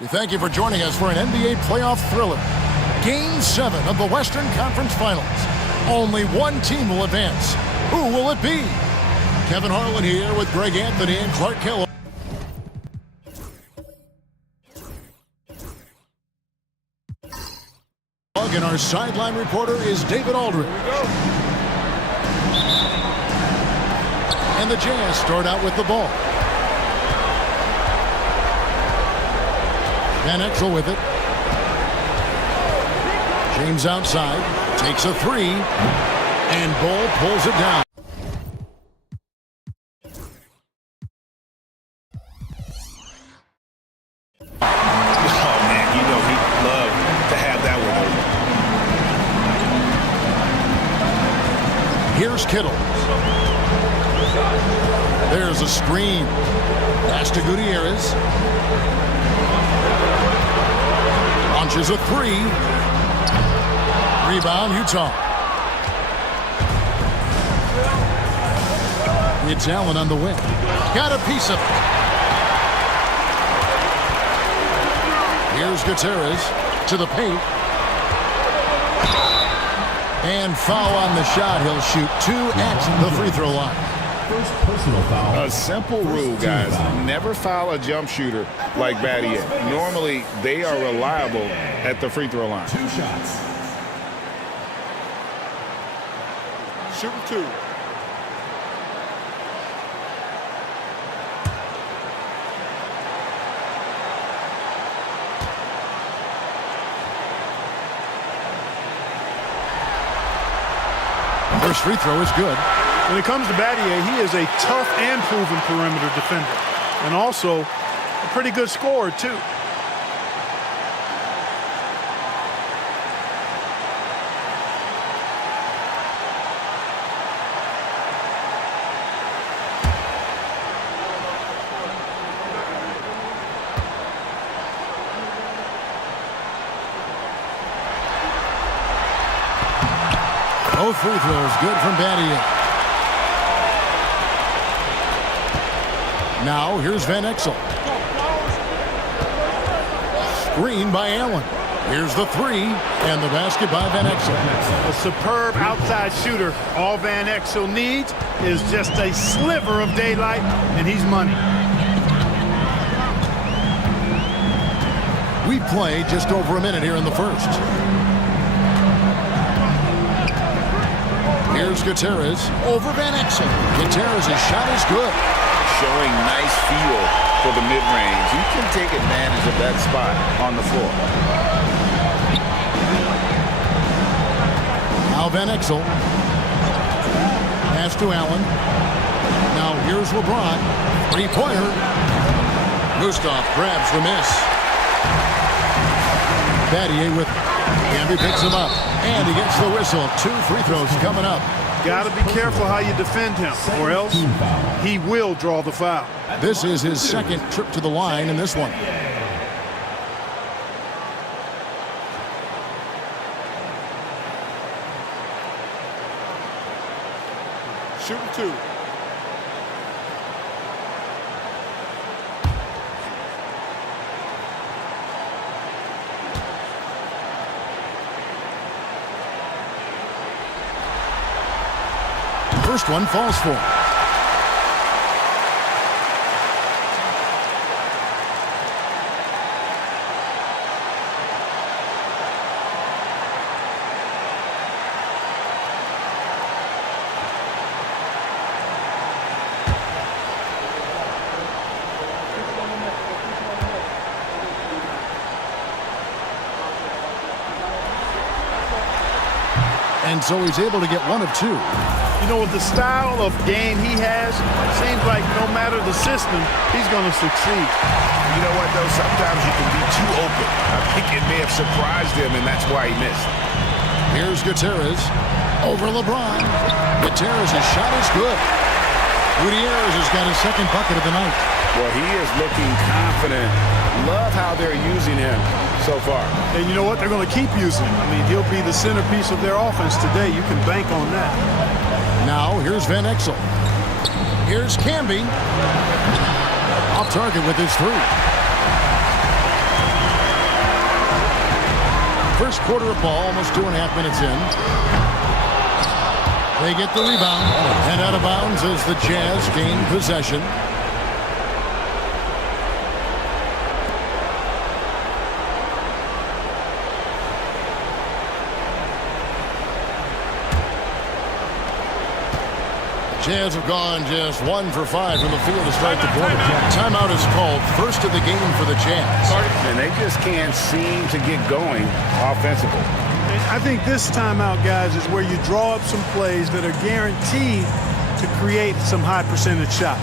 We thank you for joining us for an NBA playoff thriller. Game 7 of the Western Conference Finals. Only one team will advance. Who will it be? Kevin Harlan here with Greg Anthony and Clark Kellogg. And our sideline reporter is David Aldridge. And the Jazz start out with the ball. Van Exel with it. James outside. Takes a three. And Ball pulls it down. Oh, man, you know he'd love to have that one over. Here's Kittle. There's a screen. Pass to Gutierrez. Launches a three. Rebound, Utah. It's Allen on the wing. Got a piece of it. Here's Gutierrez to the paint. And foul on the shot. He'll shoot two at the free throw line. First personal foul. A simple rule, guys. Never foul a jump shooter like Battier. Normally, they are reliable at the free throw line. 2 shots. Shooting 2. First free throw is good. When it comes to Battier, he is a tough and proven perimeter defender. And also a pretty good scorer, too. Both free throws good from Battier. Now here's Van Exel. Screen by Allen. Here's the three, and the basket by Van Exel. A superb outside shooter. All Van Exel needs is just a sliver of daylight, and he's money. We've played just over a minute here in the first. Here's Gutierrez over Van Exel. Gutierrez's shot is good. Showing nice feel for the mid-range. He can take advantage of that spot on the floor. Now Van Exel. Pass to Allen. Now here's LeBron. Three-pointer. Gustav grabs the miss. Battier with it. Camby picks him up. And he gets the whistle. 2 free throws coming up. Got to be careful how you defend him, or else he will draw the foul. This is his second trip to the line in this one. Shooting 2. First one falls for. And so he's able to get 1 of 2. You know, with the style of game he has, seems like no matter the system, he's going to succeed. You know what, though? Sometimes you can be too open. I think it may have surprised him, and that's why he missed. Here's Gutierrez over LeBron. Gutierrez's shot is good. Gutierrez has got his second bucket of the night. Well, he is looking confident. Love how they're using him so far. And you know what? They're going to keep using him. I mean, he'll be the centerpiece of their offense today. You can bank on that. Now, here's Van Exel. Here's Camby. Off target with his three. First quarter of ball, almost 2.5 minutes in. They get the rebound, and out of bounds as the Jazz gain possession. Jazz have gone just 1 for 5 from the field to start the quarter. Timeout is called, first of the game for the Jazz. And they just can't seem to get going offensively. And I think this timeout, guys, is where you draw up some plays that are guaranteed to create some high percentage shots.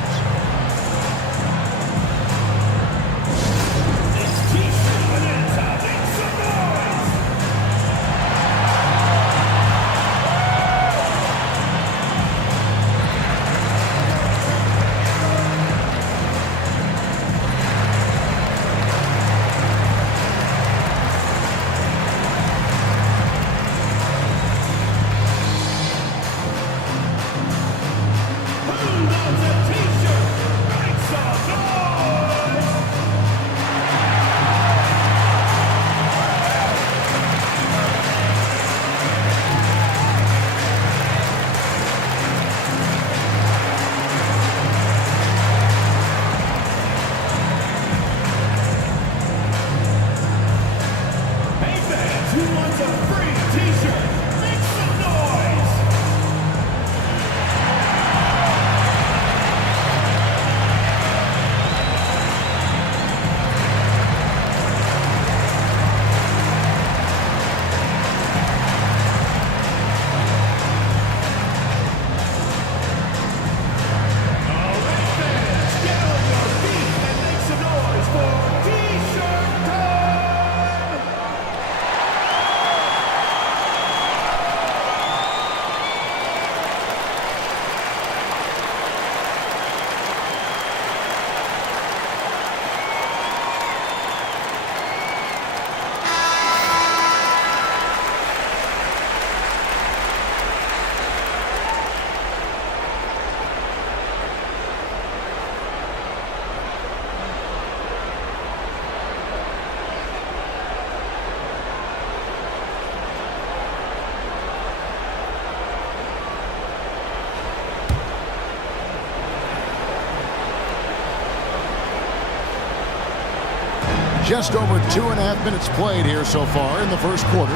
Just over 2.5 minutes played here so far in the first quarter.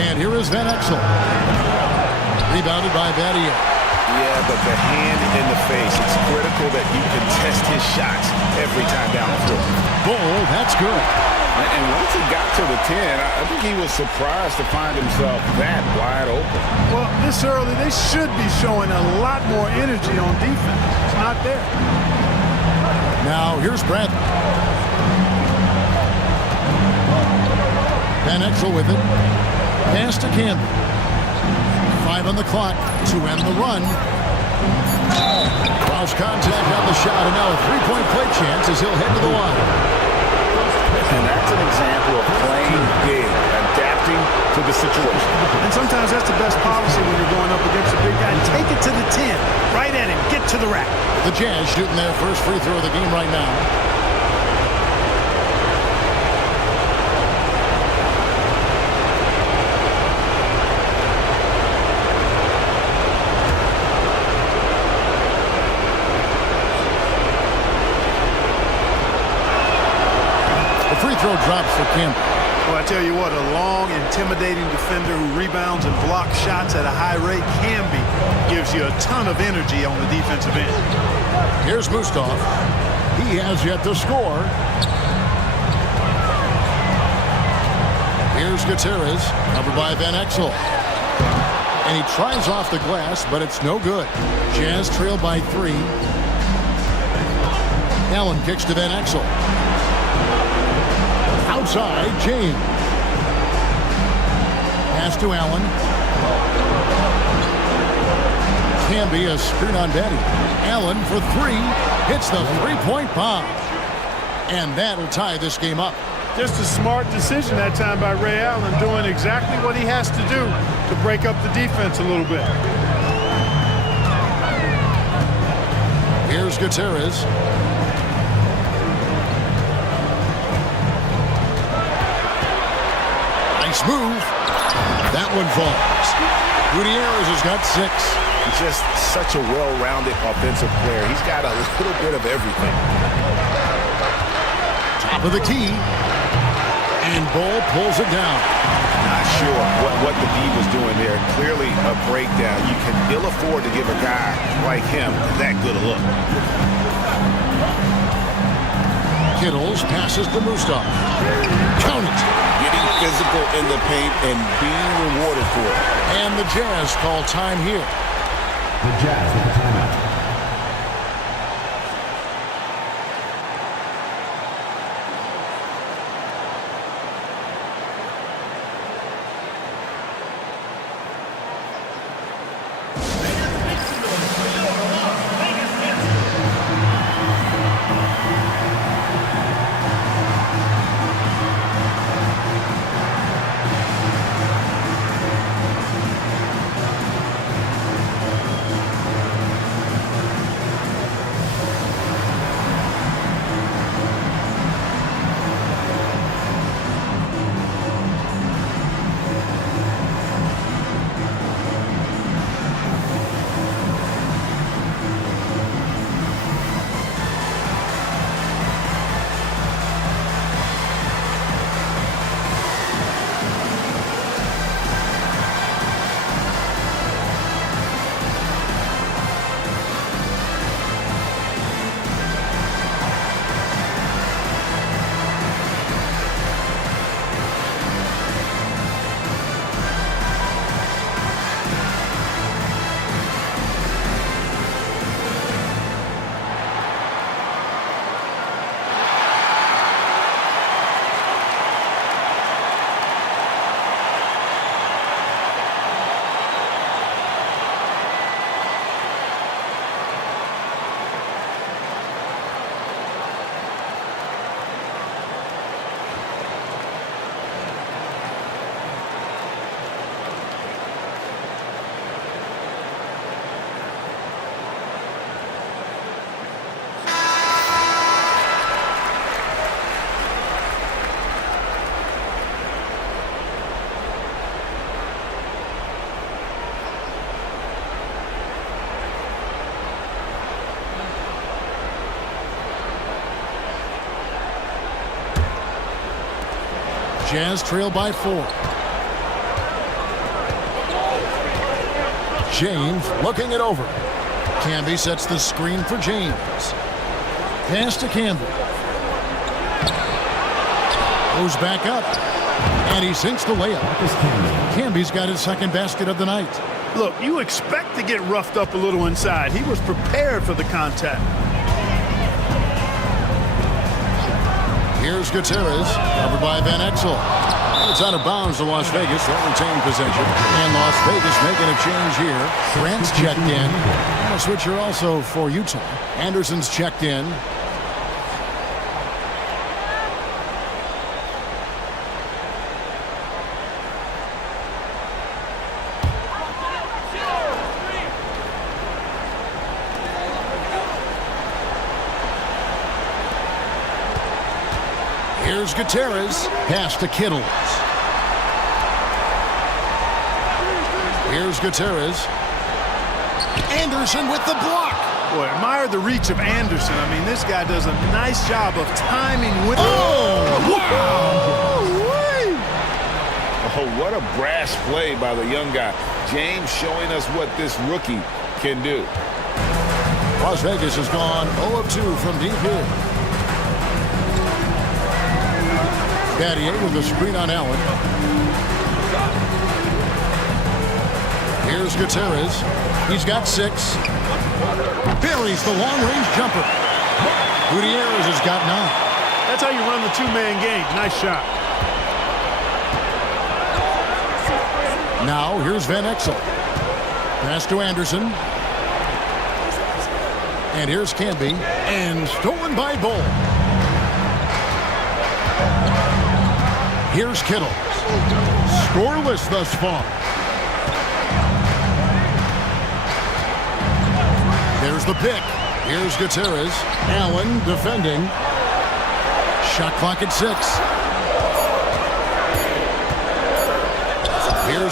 And here is Van Exel. Rebounded by Battier. Yeah, but the hand in the face. It's critical that you contest his shots every time down the floor. Bull, that's good. And once he got to the 10, I think he was surprised to find himself that wide open. Well, this early, they should be showing a lot more energy on defense. It's not there. Now, here's Bradley. Van Exel with it. Pass to Camby. 5 on the clock to end the run. Cross contact on the shot, and now a three-point play chance as he'll head to the line. And that's an example of playing big, adapting to the situation. And sometimes that's the best policy when you're going up against a big guy. Take it to the 10. Right at him. Get to the rack. The Jazz shooting their first free throw of the game right now. The free throw drops for Campbell. Well, I tell you what, a long, intimidating defender who rebounds and blocks shots at a high rate gives you a ton of energy on the defensive end. Here's Mustaf. He has yet to score. Here's Gutierrez, covered by Van Exel. And he tries off the glass, but it's no good. Jazz trail by 3. Allen kicks to Van Exel. Outside, James. Pass to Allen. Camby, a screen on Betty. Allen for 3. Hits the three-point bomb. And that'll tie this game up. Just a smart decision that time by Ray Allen, doing exactly what he has to do to break up the defense a little bit. Here's Gutierrez. Nice move. That one falls. Gutierrez has got 6. He's just such a well-rounded offensive player. He's got a little bit of everything. Top of the key. And Ball pulls it down. Not sure what the D was doing there. Clearly a breakdown. You can ill afford to give a guy like him that good a look. Kittles passes to Mustaf. Count it. Getting physical in the paint and being rewarded for it. And the Jazz call time here. The Jazz with the timeout. Jazz trail by 4. James looking it over. Camby sets the screen for James. Pass to Campbell. Goes back up. And he sinks the layup. Camby's got his second basket of the night. Look, you expect to get roughed up a little inside. He was prepared for the contact. Here's Gutierrez, covered by Van Exel. It's out of bounds to Las Vegas. They'll retain possession. And Las Vegas making a change here. Grant's checked in. A switcher also for Utah. Anderson's checked in. Here's Gutierrez. Pass to Kittles. Here's Gutierrez. Anderson with the block. Boy, admire the reach of Anderson. I mean, this guy does a nice job of timing with Oh, what a brash play by the young guy. James showing us what this rookie can do. Las Vegas has gone 0 of 2 from deep here. Battier with the screen on Allen. Here's Gutierrez. He's got 6. Buries the long-range jumper. Gutierrez has got 9. That's how you run the two-man game. Nice shot. Now, here's Van Exel. Pass to Anderson. And here's Camby. And stolen by Bull. Here's Kittle. Scoreless thus far. There's the pick. Here's Gutierrez. Allen defending. Shot clock at 6.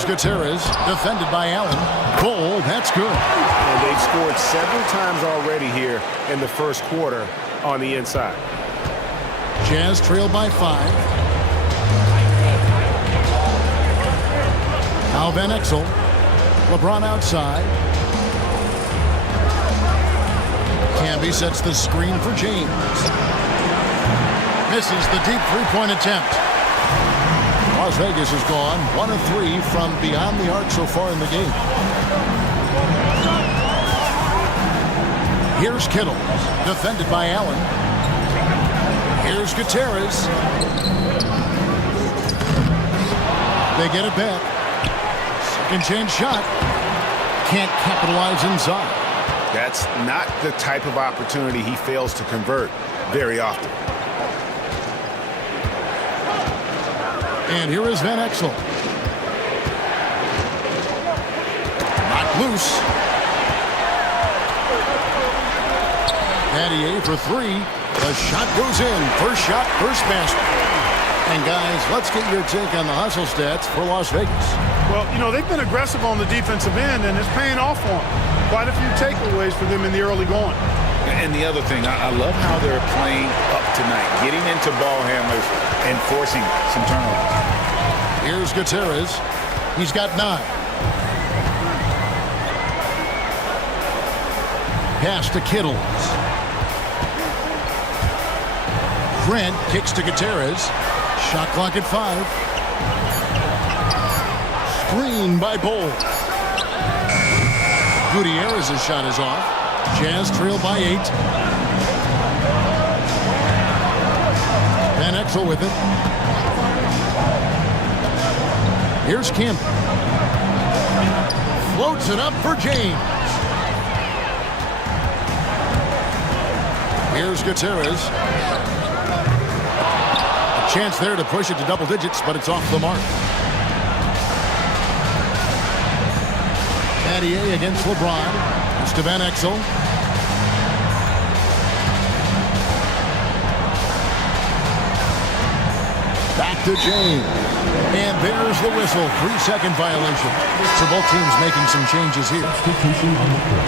Here's Gutierrez, defended by Allen. Goal, that's good. And they've scored several times already here in the first quarter on the inside. Jazz trail by 5. Now Van Exel. LeBron outside. Camby sets the screen for James. Misses the deep three-point attempt. Las Vegas has gone 1 of 3 from beyond the arc so far in the game. Here's Kittle, defended by Allen. Here's Gutierrez. They get it back. Second chance shot. Can't capitalize inside. That's not the type of opportunity he fails to convert very often. And here is Van Exel. Knocked loose. Battier for 3. The shot goes in. First shot, first basket. And guys, let's get your take on the hustle stats for Las Vegas. Well, you know, they've been aggressive on the defensive end, and it's paying off for them. Quite a few takeaways for them in the early going. And the other thing, I love how they're playing up tonight, getting into ball handlers and forcing some turnovers. Here's Gutierrez. He's got 9. Pass to Kittle. Grant kicks to Gutierrez. Shot clock at 5. Screen by Bowles. Gutierrez's shot is off. Jazz trail by 8. Van Exel with it. Here's Camby. Floats it up for James. Here's Gutierrez. A chance there to push it to double digits, but it's off the mark. Battier against LeBron. It's to Van Exel. Back to James. And there's the whistle. 3-second violation. So both teams making some changes here. Substitution on the court.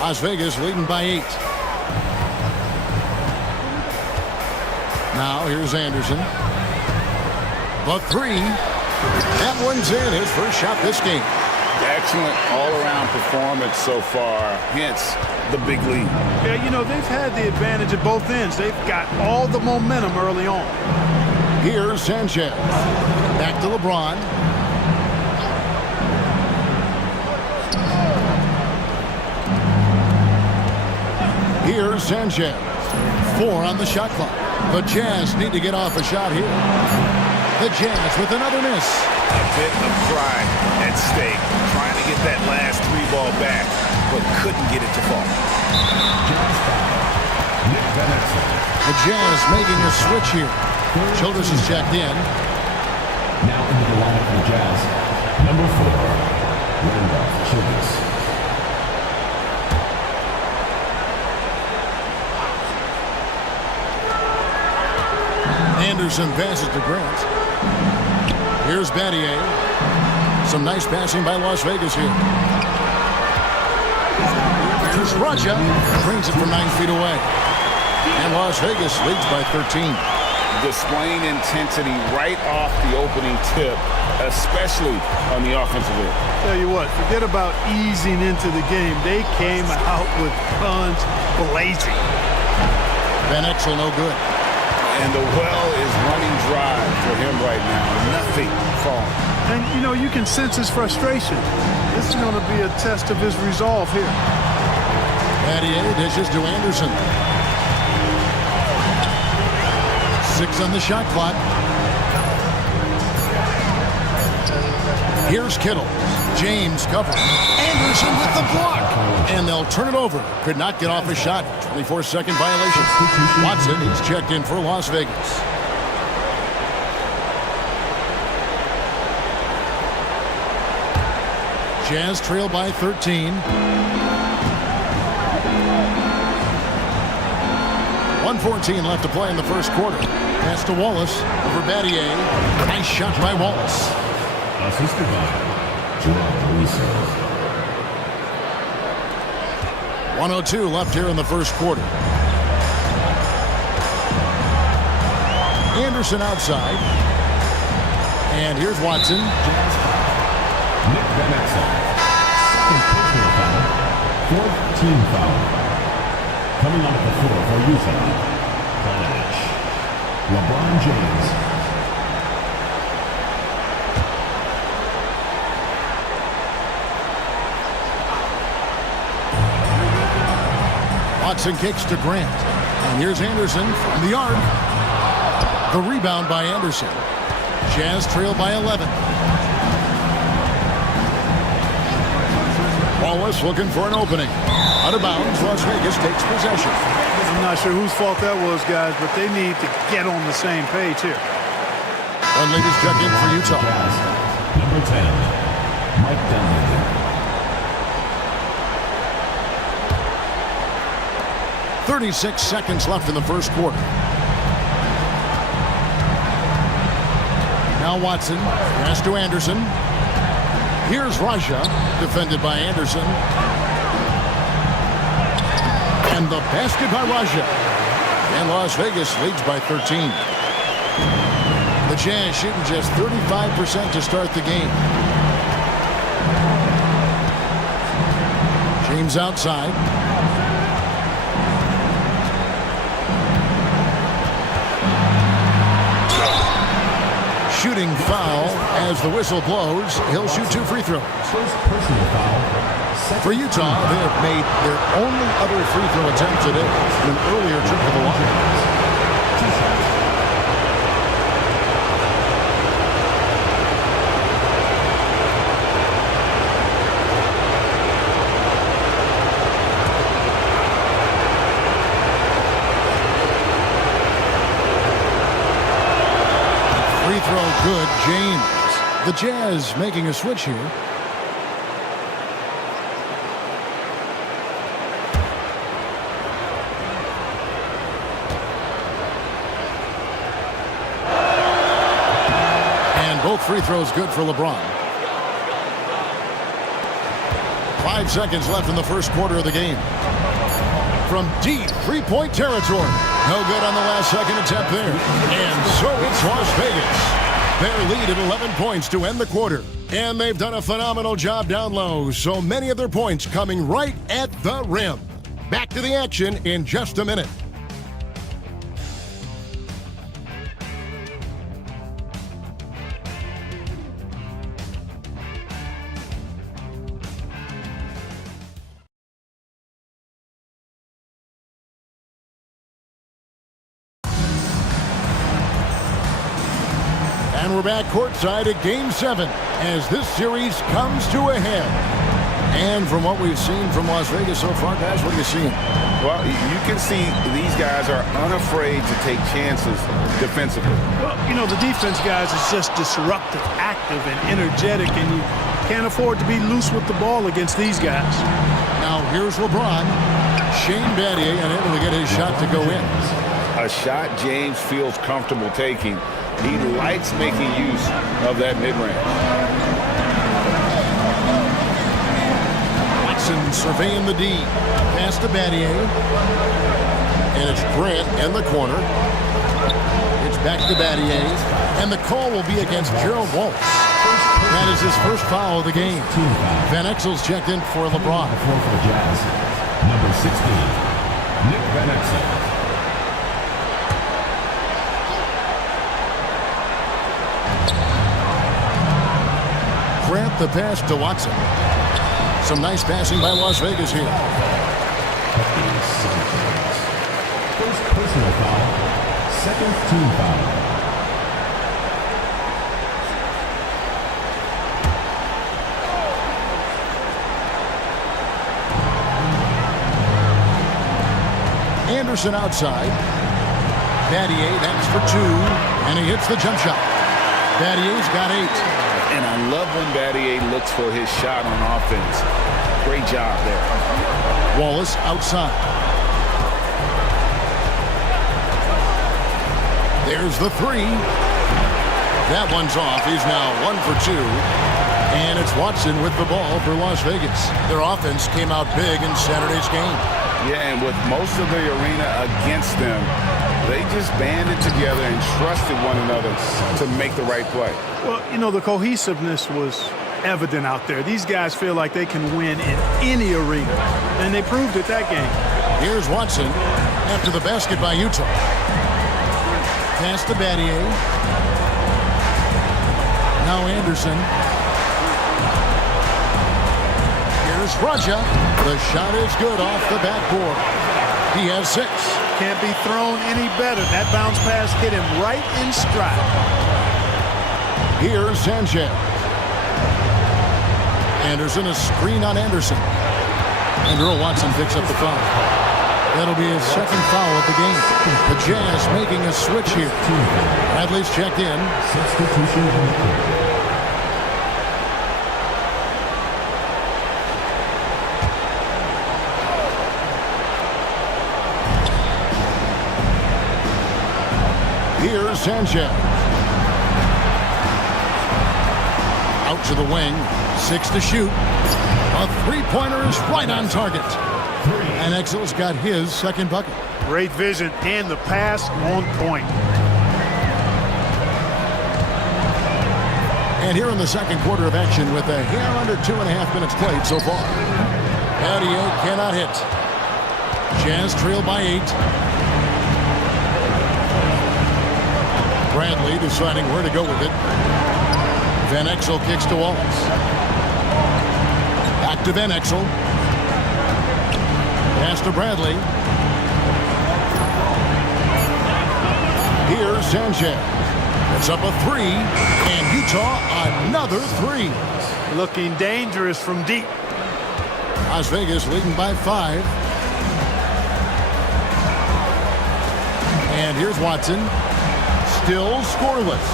Las Vegas leading by 8. Now here's Anderson. The 3. That one's in. His first shot this game. Excellent all-around performance so far, hence the big lead. Yeah, you know, they've had the advantage at both ends. They've got all the momentum early on. Here's Sanchez. Back to LeBron. Here's Sanchez. 4 on the shot clock. The Jazz need to get off a shot here. The Jazz with another miss. A bit of pride at stake, trying to get that last 3 ball back, but couldn't get it to fall. The Jazz making a switch here. Childress is checked in. Now into the lineup for the Jazz. Number 4, Randolph Childress. Anderson passes to Grant. Here's Battier. Some nice passing by Las Vegas here. Here's Raja. Brings it from 9 feet away. And Las Vegas leads by 13. Displaying intensity right off the opening tip, especially on the offensive end. Tell you what, forget about easing into the game. They came out with guns blazing. Van Exel no good. And the well is running dry for him right now. Nothing falling. And, you know, you can sense his frustration. This is going to be a test of his resolve here. Battier dishes to Anderson. 6 on the shot clock. Here's Kittle. James covering. Anderson with the block. And they'll turn it over. Could not get off a shot. 24-second violation. Watson, he's checked in for Las Vegas. Jazz trail by 13. .114 left to play in the first quarter. Pass to Wallace over Battier. Nice shot by Wallace. Assisted by Gerald Reese. 1:02 left here in the first quarter. Anderson outside. And here's Watson. Nick Van Exel. Second personal foul. Fourth team foul. Coming off the floor for Utah. College. LeBron James. Watson kicks to Grant. And here's Anderson from the arc. The rebound by Anderson. Jazz trail by 11. Wallace looking for an opening. Out of bounds, Las Vegas takes possession. I'm not sure whose fault that was, guys, but they need to get on the same page here. And ladies check in for Utah. Jazz. Number 10. Mike Dunleavy. 36 seconds left in the first quarter. Now Watson, pass to Anderson. Here's Raja, defended by Anderson. And the basket by Raja. And Las Vegas leads by 13. The Jazz shooting just 35% to start the game. James outside. Shooting foul as the whistle blows. He'll shoot 2 free throws. First personal foul. For Utah, they have made their only other free throw attempt today an earlier trip to the line. 2 shots. Free throw good, James. The Jazz making a switch here. And both free throws good for LeBron. 5 seconds left in the first quarter of the game. From deep three-point territory. No good on the last second attempt there. And so it's Las Vegas. Their lead at 11 points to end the quarter. And they've done a phenomenal job down low. So many of their points coming right at the rim. Back to the action in just a minute. And we're back courtside at Game 7 as this series comes to a head. And from what we've seen from Las Vegas so far, guys, what are you seeing? Well, you can see these guys are unafraid to take chances defensively. Well, you know, the defense, guys, is just disruptive, active, and energetic, and you can't afford to be loose with the ball against these guys. Now here's LeBron. Shane Battier unable to get his shot to go in. A shot James feels comfortable taking. He likes making use of that mid-range. Watson surveying the D. Pass to Battier. And it's Grant in the corner. It's back to Battier. And the call will be against Gerald Wallace. That is his first foul of the game. Van Exel's checked in for LeBron. For the Jazz. Number 16. Nick Van Exel. Grant the pass to Watson. Some nice passing by Las Vegas here. First personal foul. Second team foul. Anderson outside. Battier, that's for 2. And he hits the jump shot. Battier's got 8. And I love when Battier looks for his shot on offense. Great job there. Wallace outside. There's the three. That one's off. He's now 1 for 2. And it's Watson with the ball for Las Vegas. Their offense came out big in Saturday's game. Yeah, and with most of the arena against them, they just banded together and trusted one another to make the right play. Well, you know, the cohesiveness was evident out there. These guys feel like they can win in any arena, and they proved it that game. Here's Watson after the basket by Utah. Pass to Battier. Now Anderson. Here's Raja. The shot is good off the backboard. He has 6. Can't be thrown any better. That bounce pass hit him right in stride. Here's Sanchez. Anderson, a screen on Anderson. And Earl Watson picks up the foul. That'll be his second foul of the game. The Jazz making a switch here. Bradley's checked in. Substitution. Here's Sanchez. Out to the wing. 6 to shoot. A three-pointer is right on target. And Exel's got his second bucket. Great vision and the pass on point. And here in the second quarter of action with a hair under 2.5 minutes played so far. Battier cannot hit. Jazz trail by 8. Bradley deciding where to go with it. Van Exel kicks to Wallace. Back to Van Exel. Pass to Bradley. Here's Sanchez. It's up a 3. And Utah another 3. Looking dangerous from deep. Las Vegas leading by 5. And here's Watson. Still scoreless.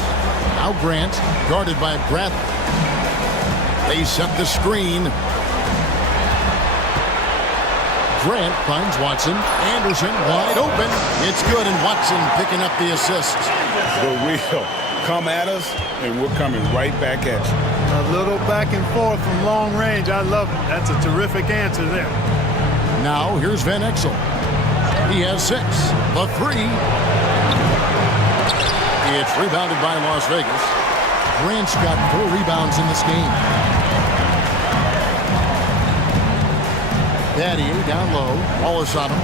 Now Grant, guarded by Bradley. They set the screen. Grant finds Watson. Anderson wide open. It's good, and Watson picking up the assist. The wheel. Come at us, and we're coming right back at you. A little back and forth from long range. I love it. That's a terrific answer there. Now here's Van Exel. He has 6. The 3. It's rebounded by Las Vegas. Grant's got 4 rebounds in this game. Battier down low. Wallace on him.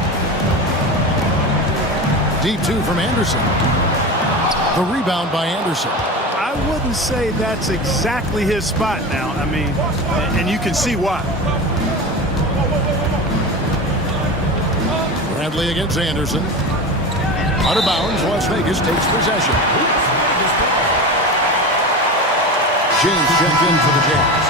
Deep 2 from Anderson. The rebound by Anderson. I wouldn't say that's exactly his spot now. I mean, and you can see why. Bradley against Anderson. Out of bounds, Las Vegas takes possession. James checked in for the Jazz.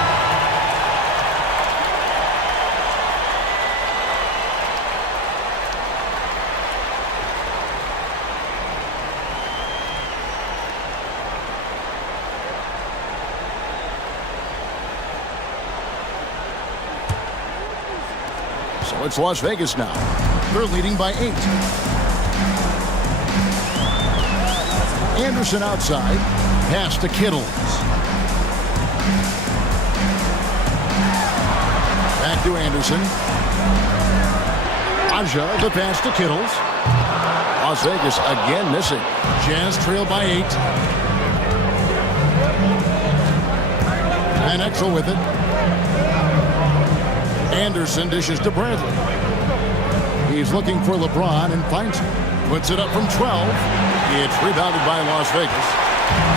So it's Las Vegas now. They're leading by 8. Anderson outside. Pass to Kittles. Back to Anderson. Aja, the pass to Kittles. Las Vegas again missing. Jazz trail by 8. Van Exel with it. Anderson dishes to Bradley. He's looking for LeBron and finds him. Puts it up from 12. It's rebounded by Las Vegas.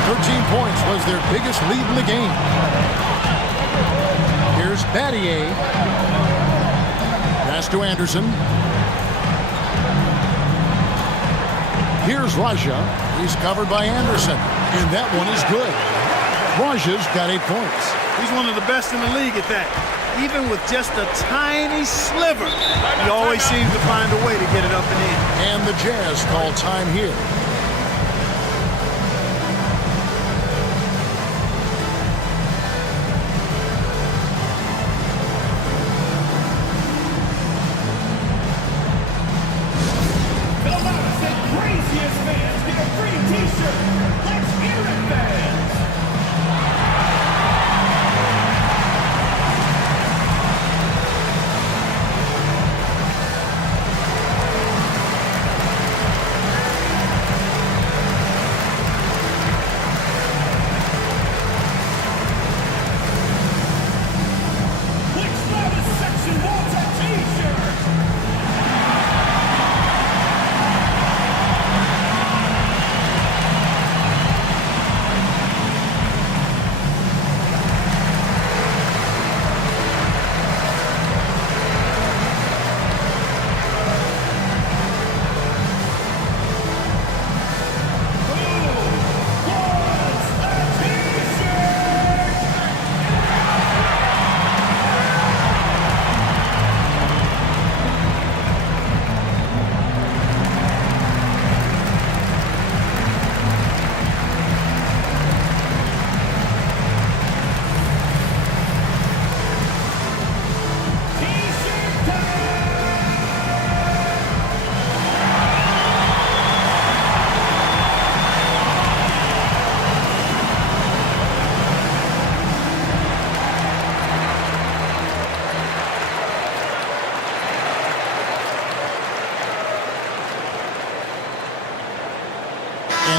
13 points was their biggest lead in the game. Here's Battier. Pass to Anderson. Here's Raja. He's covered by Anderson. And that one is good. Raja's got 8 points. He's one of the best in the league at that. Even with just a tiny sliver, he always seems to find a way to get it up and in. And the Jazz call time here.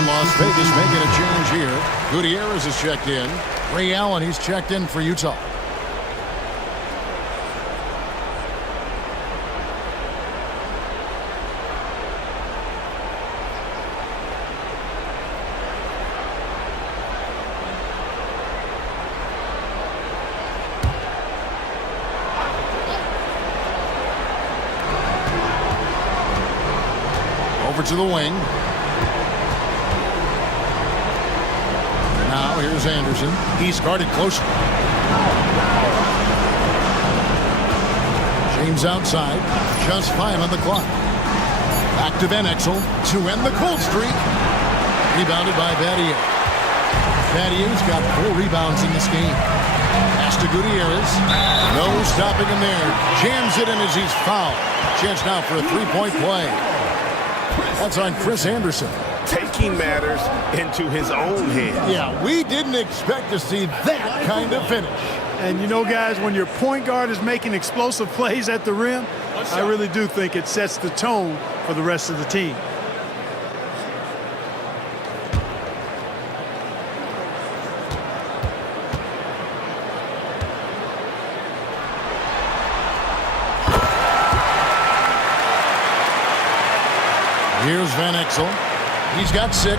And Las Vegas making a change here. Gutierrez is checked in. Ray Allen, he's checked in for Utah. Over to the wing. Now here's Anderson. He's guarded closely. James outside. Just 5 on the clock. Back to Van Exel to end the cold streak. Rebounded by Battier. Battier's got 4 rebounds in this game. Pass to Gutierrez. No stopping him there. Jams it in as he's fouled. Chance now for a 3-point play. That's on Chris Anderson. Taking matters into his own hands. Yeah, we didn't expect to see that kind of finish. And you know, guys, when your point guard is making explosive plays at the rim, I really do think it sets the tone for the rest of the team. Here's Van Exel. He's got 6.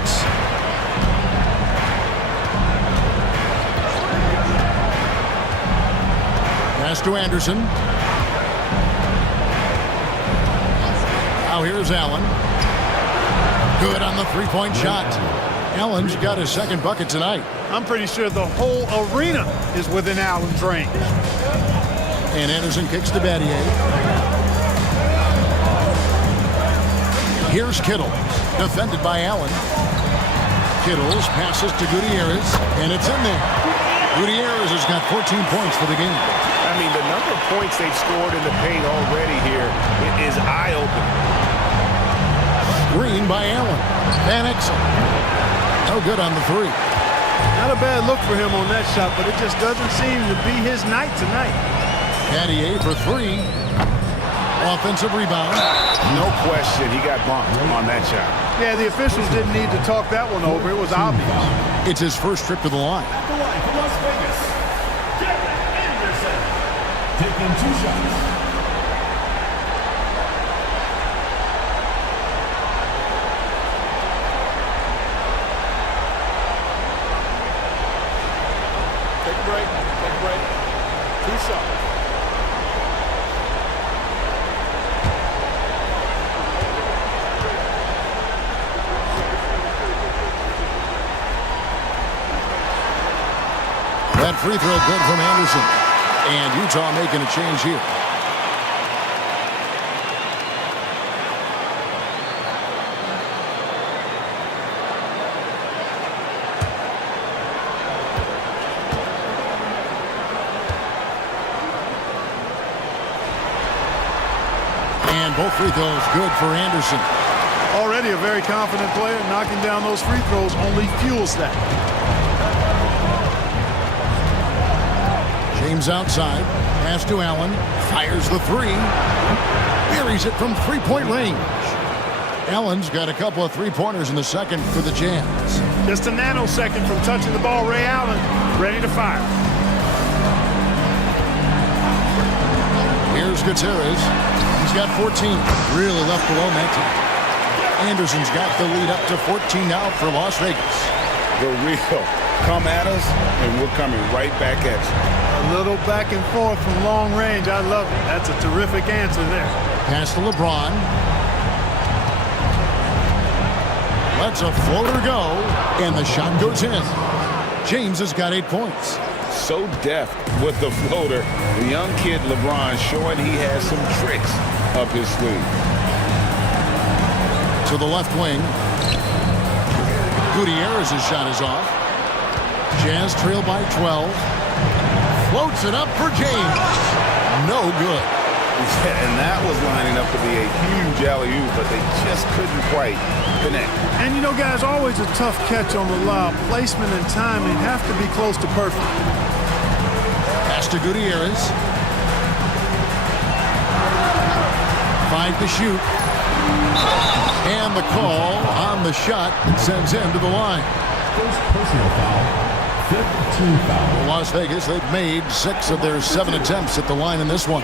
Pass to Anderson. Now here's Allen. Good on the 3-point shot. Allen's got his 2nd bucket tonight. I'm pretty sure the whole arena is within Allen's range. And Anderson kicks to Battier. Here's Kittle, defended by Allen. Kittles passes to Gutierrez, and it's in there. Gutierrez has got 14 points for the game. I mean, the number of points they've scored in the paint already here is eye-opening. Screen by Allen. Van Exel. No good on the 3. Not a bad look for him on that shot, but it just doesn't seem to be his night tonight. Battier for 3. Offensive rebound. No question, he got bumped on that shot. Yeah, the officials didn't need to talk that one over. It was obvious. It's his first trip to the line. At the line for Las Vegas, Kevin Anderson. Taking 2 shots. Take a break. Take a break. 2 shots. That free throw good from Anderson. And Utah making a change here. And both free throws good for Anderson. Already a very confident player. Knocking down those free throws only fuels that. James outside. Pass to Allen. Fires the 3. Buries it from 3-point range. Allen's got a couple of 3-pointers in the second for the Jazz. Just a nanosecond from touching the ball. Ray Allen ready to fire. Here's Gutierrez. He's got 14. Really left alone that time. Anderson's got the lead up to 14 now for Las Vegas. The real. Come at us, and we're coming right back at you. A little back and forth from long range. I love it. That's a terrific answer there. Pass to LeBron. Lets a floater go, and the shot goes in. James has got 8 points. So deft with the floater. The young kid LeBron showing he has some tricks up his sleeve. To the left wing. Gutierrez's shot is off. Jazz trail by 12. Floats it up for James. No good. And that was lining up to be a huge alley-oop, but they just couldn't quite connect. And you know, guys, always a tough catch on the lob. Placement and timing have to be close to perfect. Pass to Gutierrez. 5 to shoot. And the call on the shot that sends him to the line. First personal foul. Fifth team foul. Las Vegas, they've made 6 of their 7 attempts at the line in this one.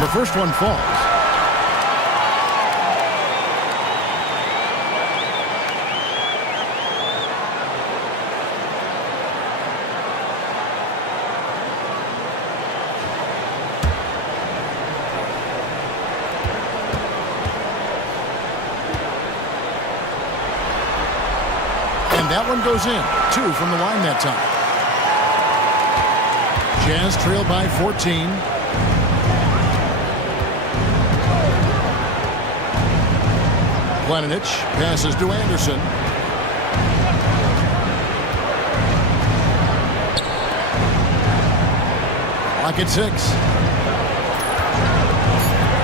The first one falls. And that one goes in. 2 from the line that time. Jazz trailed by 14. Planinic passes to Anderson. Lock at 6.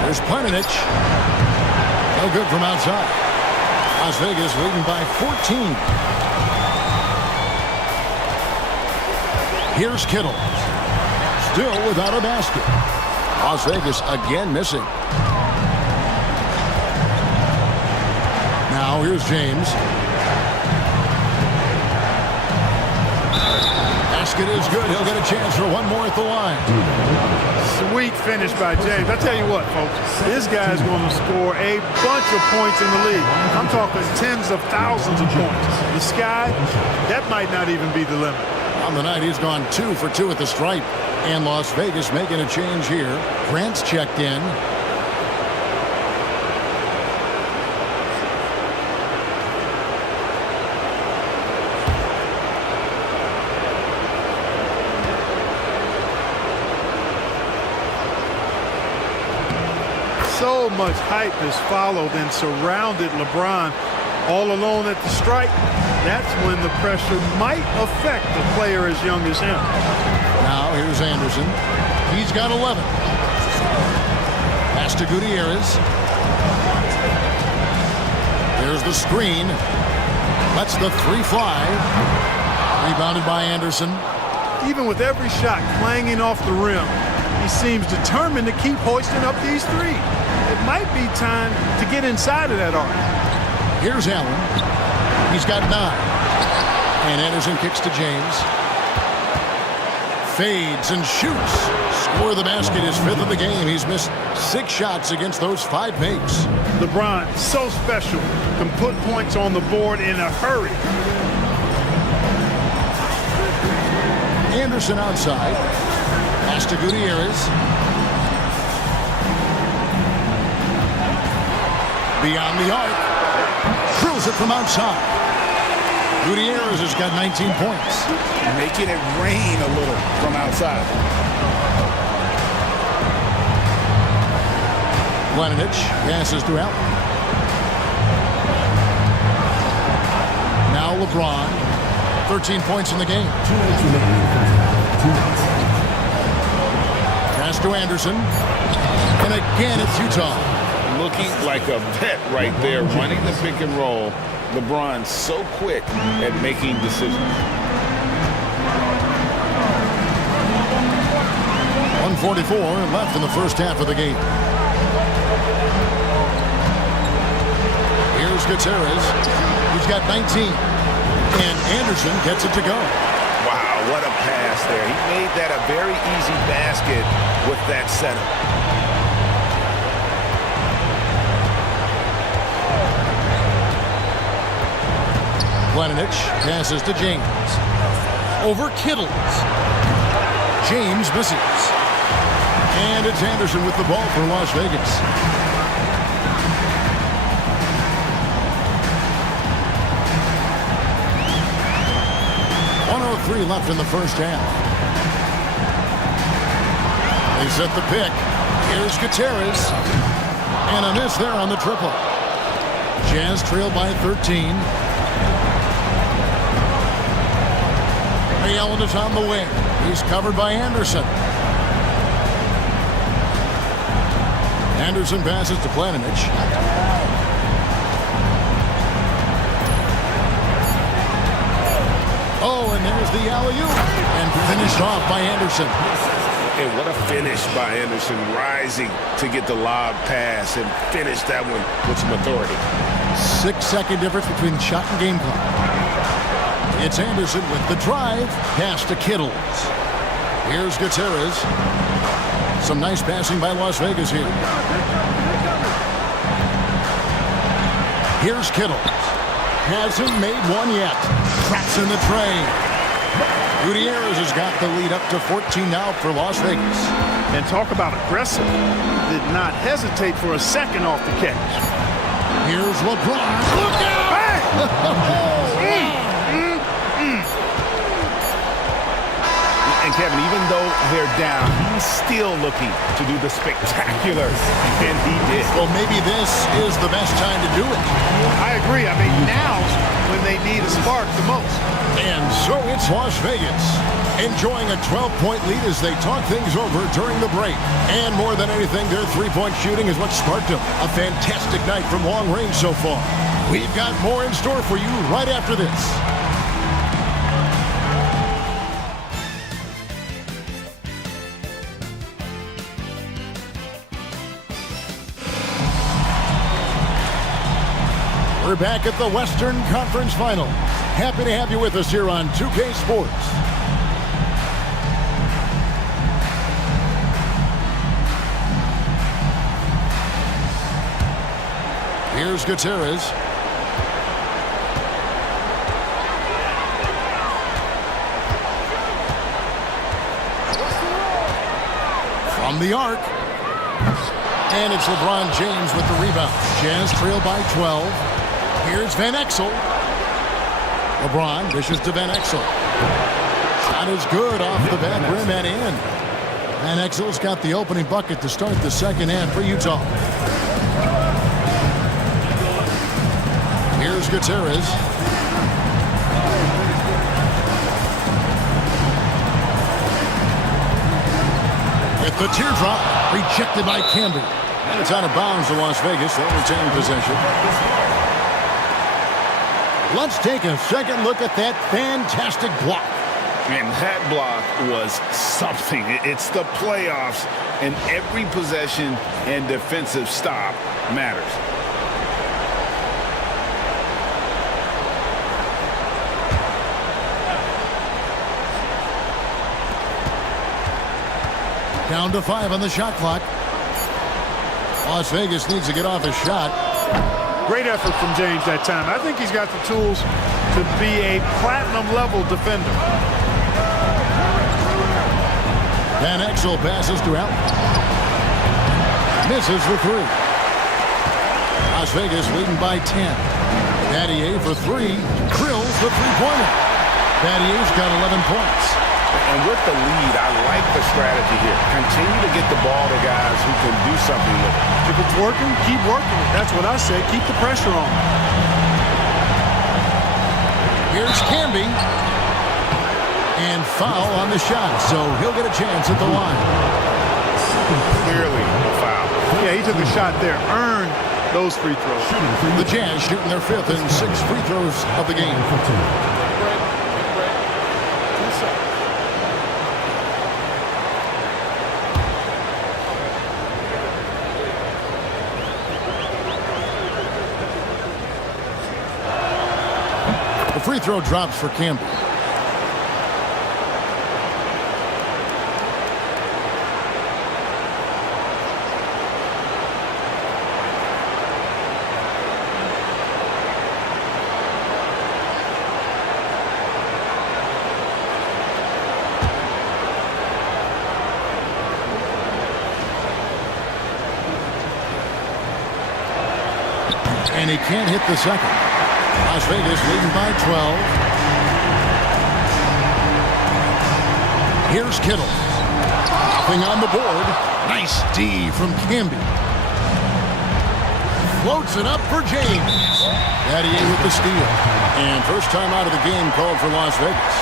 There's Planinic. No good from outside. Las Vegas leading by 14. Here's Kittle. Still without a basket. Las Vegas again missing. Now here's James. Basket is good. He'll get a chance for one more at the line. Sweet finish by James. I tell you what, folks, this guy's going to score a bunch of points in the league. I'm talking tens of thousands of points. The sky, that might not even be the limit. On the night, he's gone 2 for 2 at the stripe. And Las Vegas making a change here. Grant's checked in. So much hype has followed and surrounded LeBron all alone at the stripe. That's when the pressure might affect a player as young as him. Now here's Anderson. He's got 11. Pass to Gutierrez. There's the screen. Lets the 3 fly. Rebounded by Anderson. Even with every shot clanging off the rim, he seems determined to keep hoisting up these 3. It might be time to get inside of that arc. Here's Allen. He's got 9. And Anderson kicks to James. Fades and shoots. Score the basket, his 5th of the game. He's missed 6 shots against those 5 makes. LeBron, so special, can put points on the board in a hurry. Anderson outside. Pass to Gutierrez. Beyond the arc. Drills it from outside. Gutierrez has got 19 points. Making it rain a little from outside. Planinic passes to Allen. Now LeBron. 13 points in the game. 2 minutes remaining in the first half. 2 minutes. Pass to Anderson. And again it's Utah. Looking like a vet right there, running the pick and roll. LeBron so quick at making decisions. 1:44 left in the first half of the game. Here's Gutierrez. He's got 19. And Anderson gets it to go. Wow, what a pass there. He made that a very easy basket with that setup. Planinic passes to James. Over Kittles. James misses. And it's Anderson with the ball for Las Vegas. .103 left in the first half. They set the pick. Here's Gutierrez. And a miss there on the triple. Jazz trail by 13. Ray Allen Garland is on the wing. He's covered by Anderson. Anderson passes to Planinich. Oh, and there's the alley-oop. And finished off by Anderson. And what a finish by Anderson, rising to get the lob pass and finish that one with some authority. 6-second difference between shot and game clock. It's Anderson with the drive. Pass to Kittles. Here's Gutierrez. Some nice passing by Las Vegas here. Here's Kittles. Hasn't made one yet. Traps in the train. Gutierrez has got the lead up to 14 now for Las Vegas. And talk about aggressive. Did not hesitate for a second off the catch. Here's LeBron. Look out! Hey! And Kevin, even though they're down, he's still looking to do the spectacular, and he did. Well, maybe this is the best time to do it. I agree. I mean, now's when they need a spark the most. And so it's Las Vegas, enjoying a 12-point lead as they talk things over during the break. And more than anything, their three-point shooting is what sparked them. A fantastic night from long range so far. We've got more in store for you right after this. We're back at the Western Conference Final. Happy to have you with us here on 2K Sports. Here's Gutierrez. From the arc. And it's LeBron James with the rebound. Jazz trail by 12. Here's Van Exel. LeBron dishes to Van Exel. Shot is good off the back rim and in. Van Exel's got the opening bucket to start the second half for Utah. Here's Gutierrez. With the teardrop, rejected by Camby. And it's out of bounds to Las Vegas. They'll retain possession. Let's take a second look at that fantastic block. And that block was something. It's the playoffs, and every possession and defensive stop matters. Down to 5 on the shot clock. Las Vegas needs to get off a shot. Great effort from James that time. I think he's got the tools to be a platinum-level defender. Van Exel passes to Allen. Misses the three. Las Vegas leading by 10. Battier for 3. Drills the three-pointer. Battier's got 11 points. And with the lead, I like the strategy here. Continue to get the ball to guys who can do something with it. If it's working, keep working it. That's what I say. Keep the pressure on. Here's Camby. And foul on the shot, so he'll get a chance at the line. Clearly a foul. Yeah, he took a shot there. Earned those free throws. The Jazz shooting their 5th and 6th free throws of the game. The free throw drops for Camby. And he can't hit the second. Las Vegas leading by 12. Here's Kittle. Hopping on the board. Nice D from Camby. Floats it up for James. Battier with the steal. And first time out of the game called for Las Vegas.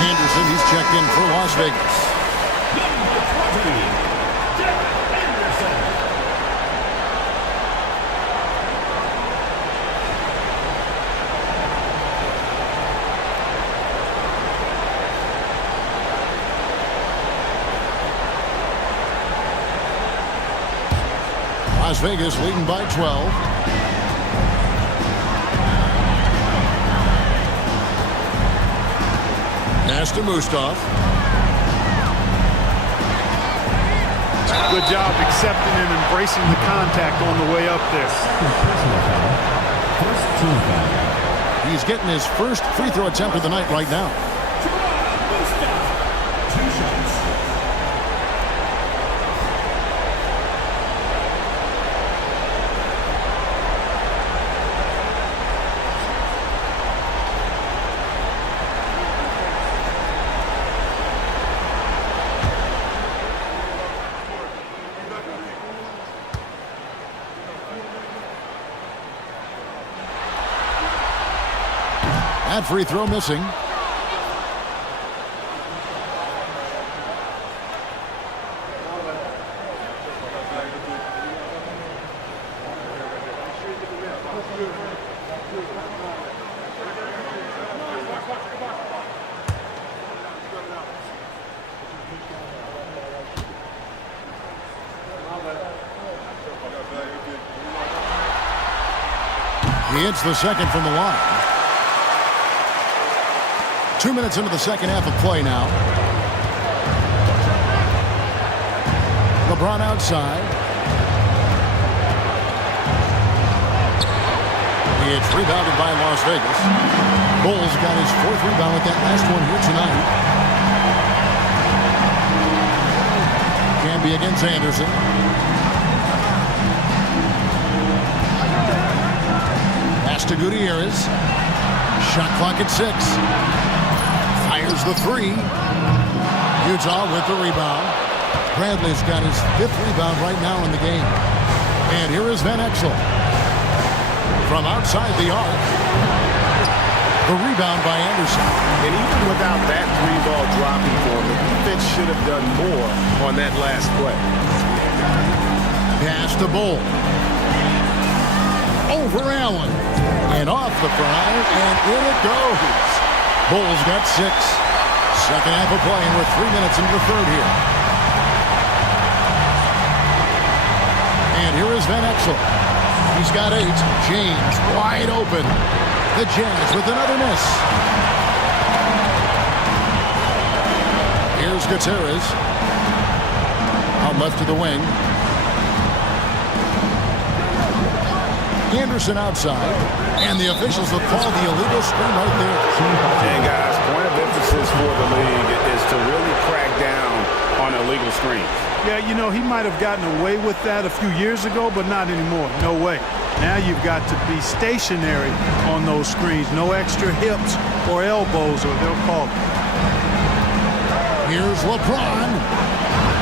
Anderson, he's checked in for Las Vegas. Number 20, Derek Anderson. Las Vegas leading by 12. Pass to Mustaf. Good job accepting and embracing the contact on the way up there. Personal foul. First team foul. He's getting his first free throw attempt of the night right now. Mustaf. 2 shots. That free throw missing. He hits the second from the line. 2 minutes into the second half of play now. LeBron outside. It's rebounded by Las Vegas. Bulls got his 4th rebound with that last one here tonight. Camby against Anderson. Pass to Gutierrez. Shot clock at 6. Fires the 3. Utah with the rebound. Bradley's got his 5th rebound right now in the game. And here is Van Exel. From outside the arc. The rebound by Anderson. And even without that 3-ball dropping for him, the defense should have done more on that last play. Pass to Bull. Over Allen. And off the front, and in it goes. Bulls got 6. Second half of play, and we're 3 minutes into the third here. And here is Van Exel. He's got 8. James wide open. The Jazz with another miss. Here's Gutierrez. Out left to the wing. Anderson outside. And the officials will call the illegal screen right there. And guys, point of emphasis for the league is to really crack down on illegal screens. Yeah, you know, he might have gotten away with that a few years ago, but not anymore. No way. Now you've got to be stationary on those screens. No extra hips or elbows, or they'll call it. Here's LeBron.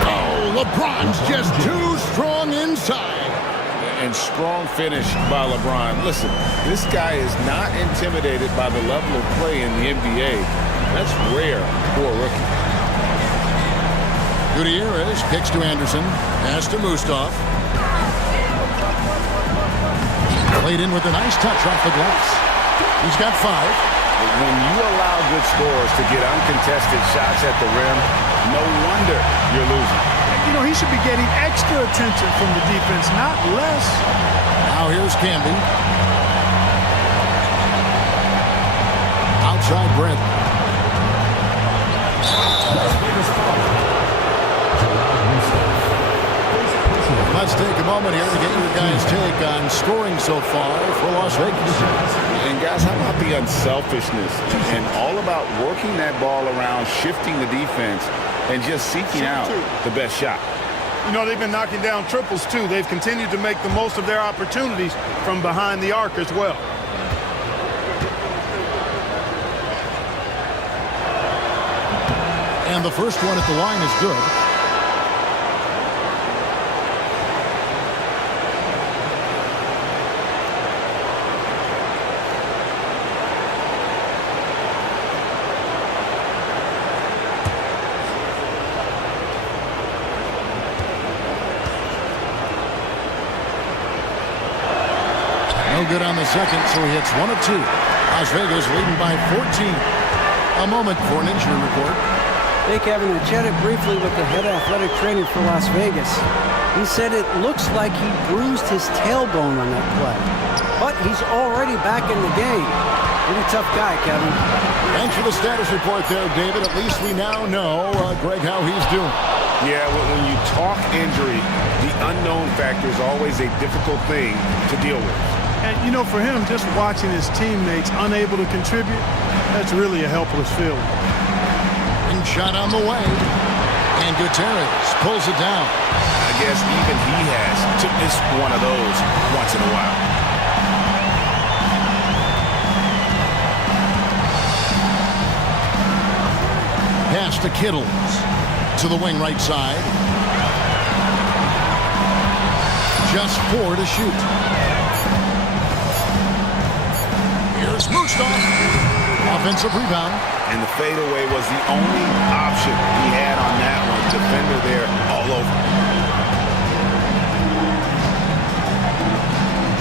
Oh, LeBron's just too strong inside. And strong finish by LeBron. Listen, this guy is not intimidated by the level of play in the NBA. That's rare for a rookie. Gutierrez kicks to Anderson. Pass to Mustaf. Played in with a nice touch off the glass. He's got 5. When you allow good scorers to get uncontested shots at the rim, no wonder you're losing. You know, he should be getting extra attention from the defense, not less. Now here's Camby. Outside Bradley. Let's take a moment here to get your guys' take on scoring so far for Las Vegas. And guys, how about the unselfishness and all about working that ball around, shifting the defense, and just seeking out the best shot. You know, they've been knocking down triples, too. They've continued to make the most of their opportunities from behind the arc as well. And the first one at the line is good. good on the second, so he hits 1 of 2. Las Vegas leading by 14. A moment for an injury report. Hey, Kevin, I chatted briefly with the head athletic trainer for Las Vegas. He said it looks like he bruised his tailbone on that play. But he's already back in the game. Pretty tough guy, Kevin. Thanks for the status report there, David. At least we now know, Greg, how he's doing. Yeah, when you talk injury, the unknown factor is always a difficult thing to deal with. And, you know, for him, just watching his teammates unable to contribute, that's really a helpless feeling. And shot on the way. And Gutierrez pulls it down. I guess even he has to miss one of those once in a while. Pass to Kittles. To the wing right side. Just 4 to shoot. Here's Mustaf. Offensive rebound. And the fadeaway was the only option he had on that one. Defender there all over.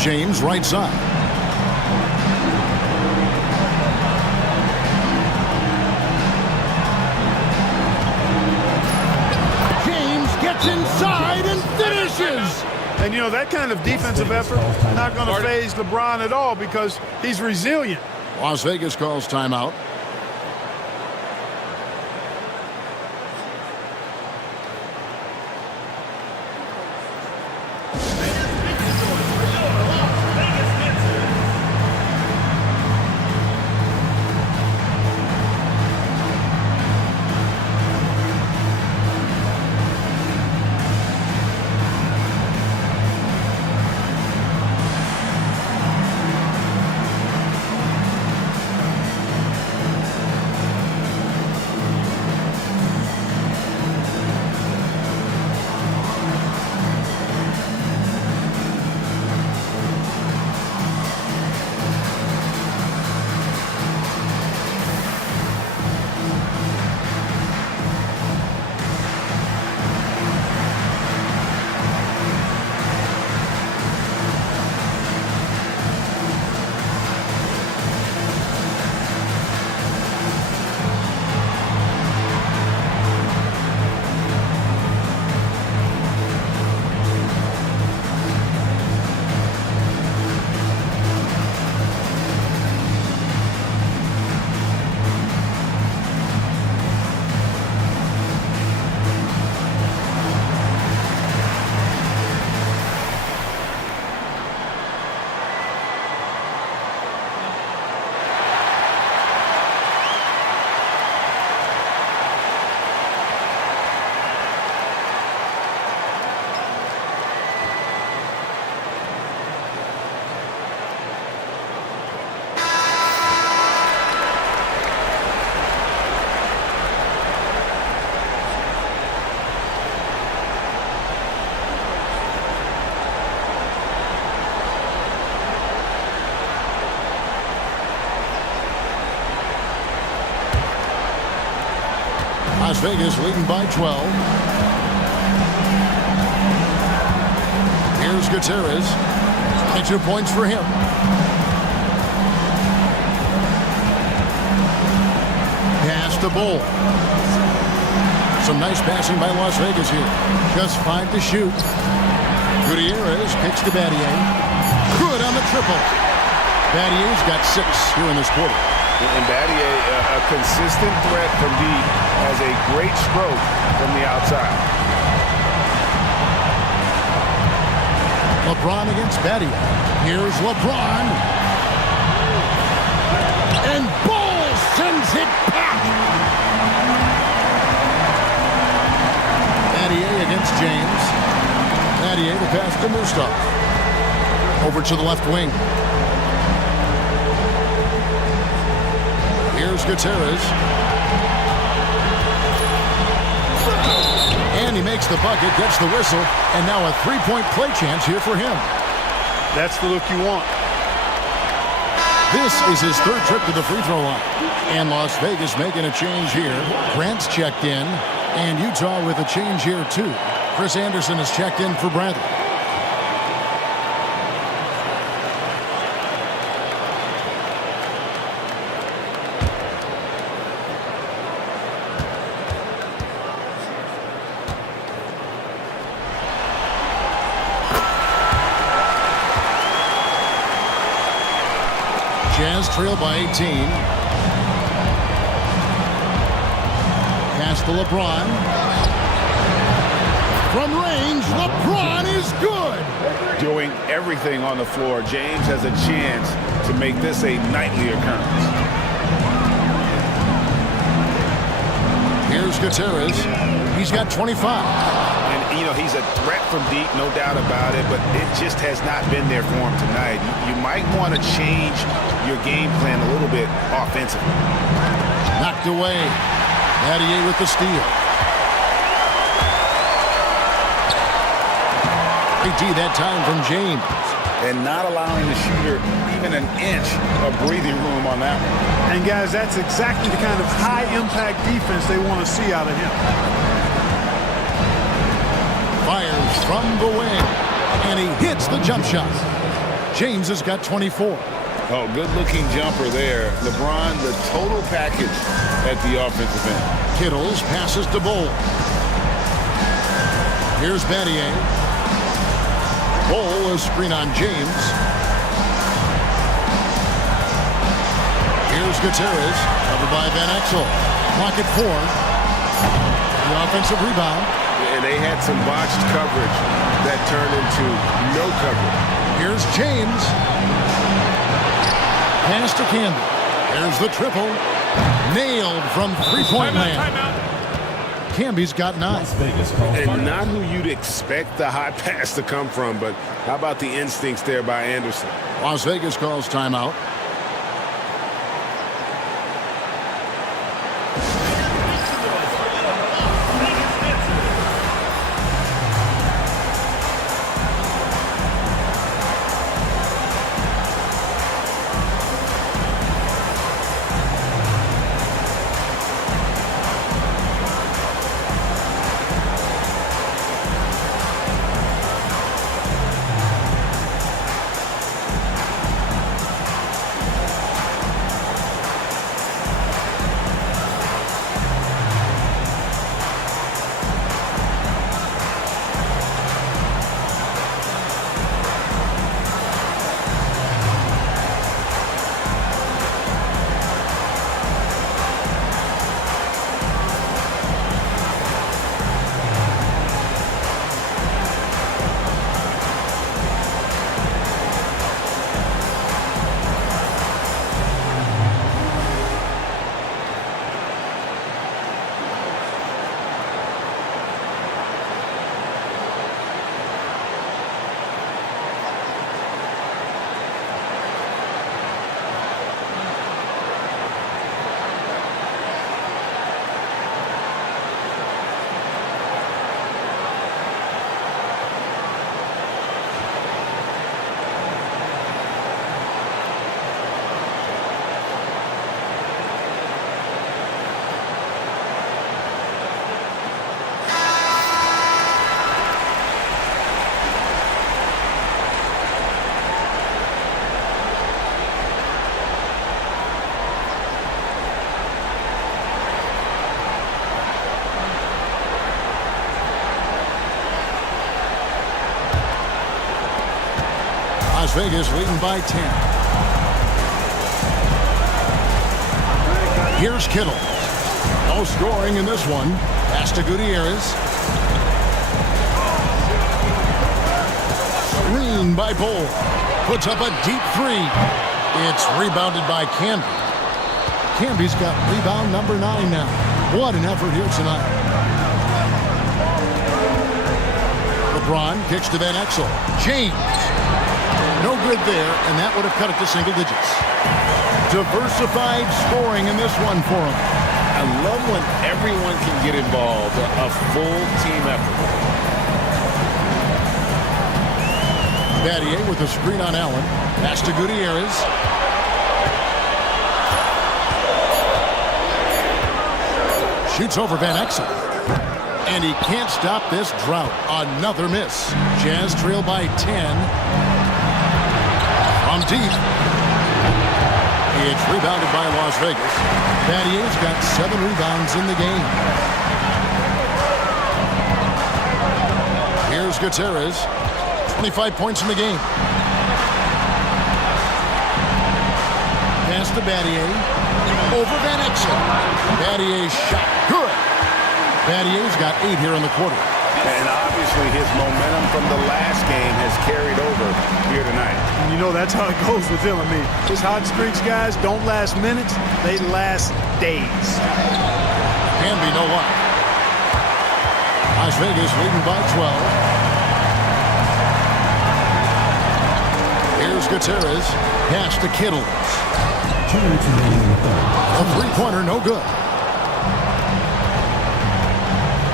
James right side. James gets inside and finishes. And, you know, that kind of defensive effort not going to faze LeBron at all because he's resilient. Las Vegas calls timeout. Las Vegas leading by 12. Here's Gutierrez. 22 points for him. Pass to Bull. Some nice passing by Las Vegas here. Just 5 to shoot. Gutierrez kicks to Battier. Good on the triple. Battier's got 6 here in this quarter. And Battier, a consistent threat from deep, has a great stroke from the outside. LeBron against Battier. Here's LeBron. And Bull sends it back. Battier against James. Battier to pass to Mustaf. Over to the left wing. Here's Gutierrez. And he makes the bucket, gets the whistle, and now a three-point play chance here for him. That's the look you want. This is his 3rd trip to the free throw line. And Las Vegas making a change here. Grant's checked in, and Utah with a change here too. Chris Anderson has checked in for Bradley. Jazz trail by 18. Pass to LeBron. From range, LeBron is good. Doing everything on the floor. James has a chance to make this a nightly occurrence. Here's Gutierrez. He's got 25. And, you know, he's a threat from deep, no doubt about it, but it just has not been there for him tonight. You might want to change your game plan a little bit offensively. Knocked away. Battier with the steal. AD that time from James. And not allowing the shooter even an inch of breathing room on that one. And, guys, that's exactly the kind of high-impact defense they want to see out of him. Fires from the wing. And he hits the jump shot. James has got 24. Oh, good-looking jumper there. LeBron, the total package at the offensive end. Kittles passes to Bol. Here's Battier. Bol, a screen on James. Here's Gutierrez, covered by Van Exel. Clock at 4. The offensive rebound. And they had some botched coverage that turned into no coverage. Here's James. Pass to Camby. There's the triple. Nailed from three-point land. Camby's got 9. Las Vegas calls And timeout. not who you'd expect the high pass to come from, but how about the instincts there by Anderson? Las Vegas calls timeout. Las Vegas leading by 10. Here's Kittle. No scoring in this one. Pass to Gutierrez. Screen by Bol. Puts up a deep 3. It's rebounded by Camby. Camby's got rebound number 9 now. What an effort here tonight. LeBron kicks to Van Exel. James. No good there, and that would have cut it to single digits. Diversified scoring in this one for him. I love when everyone can get involved, a full team effort. Battier with a screen on Allen. Pass to Gutierrez. Shoots over Van Exel. And he can't stop this drought. Another miss. Jazz trail by 10. From deep. It's rebounded by Las Vegas. Battier's got 7 rebounds in the game. Here's Gutierrez. 25 points in the game. Pass to Battier. Over Van Exel. Battier's shot. Good. Battier's got 8 here in the quarter. And obviously his momentum from the last game has carried over here tonight. And you know that's how it goes with him. I mean, his hot streaks, guys, don't last minutes. They last days. Can be no luck. Las Vegas leading by 12. Here's Gutierrez. Pass to Kittle. A three-pointer, no good.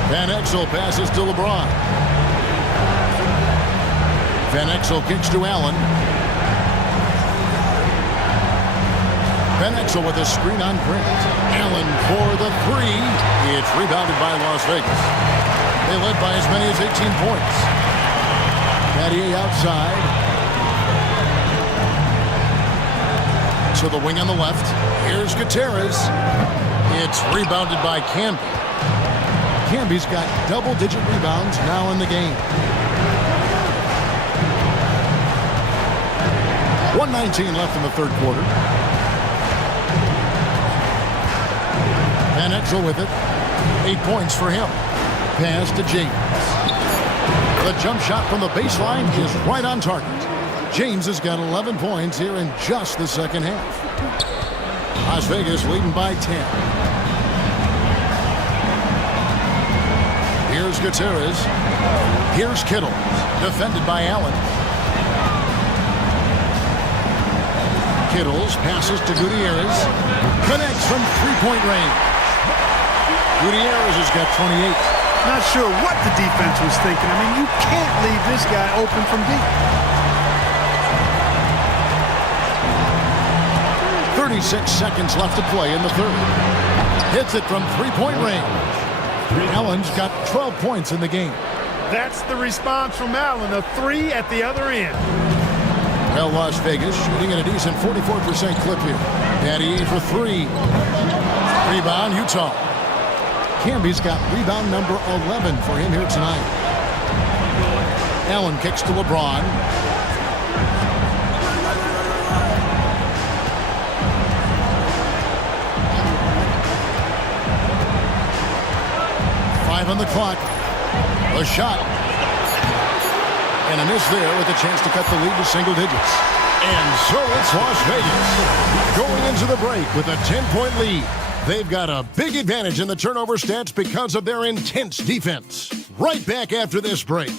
Van Exel passes to LeBron. Van Exel kicks to Allen. Van Exel with a screen on Grant. Allen for the three. It's rebounded by Las Vegas. They led by as many as 18 points. Battier outside. To the wing on the left. Here's Gutierrez. It's rebounded by Camby. Camby's got double-digit rebounds now in the game. 1:19 left in the third quarter. Van Exel with it. 8 points for him. Pass to James. The jump shot from the baseline is right on target. James has got 11 points here in just the second half. Las Vegas leading by 10. Here's Gutierrez. Here's Kittle. Defended by Allen. Kittles passes to Gutierrez. Connects from three-point range. Gutierrez has got 28. Not sure what the defense was thinking. I mean, you can't leave this guy open from deep. 36 seconds left to play in the third. Hits it from three-point range. Allen's got 12 points in the game. That's the response from Allen, a three at the other end. Well, Las Vegas shooting at a decent 44% clip here. Battier for three. Rebound, Utah. Camby's got rebound number 11 for him here tonight. Allen kicks to LeBron. On the clock. A shot. And a miss there with a chance to cut the lead to single digits. And so it's Las Vegas going into the break with a 10-point lead. They've got a big advantage in the turnover stats because of their intense defense. Right back after this break.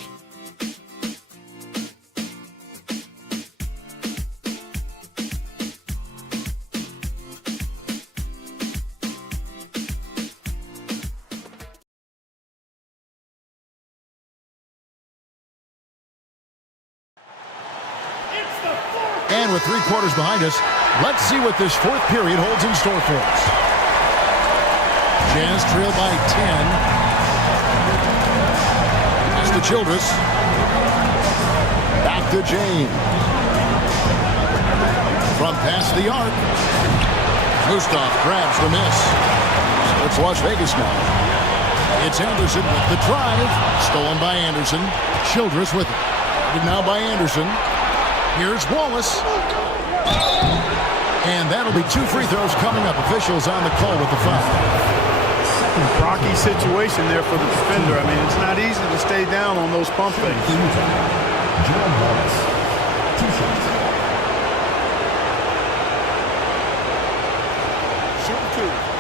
And with 3 quarters behind us, let's see what this fourth period holds in store for us. Jazz trail by 10. Pass to Childress. Back to James. From past the arc. Gustav grabs the miss. So it's Las Vegas now. It's Anderson with the drive. Stolen by Anderson. Childress with it. Guarded now by Anderson. Here's Wallace. And that'll be 2 free throws coming up. Officials on the call with the foul. Rocky situation there for the defender. I mean, it's not easy to stay down on those pump fakes. John Wallace, 2 shots. Shoot 2.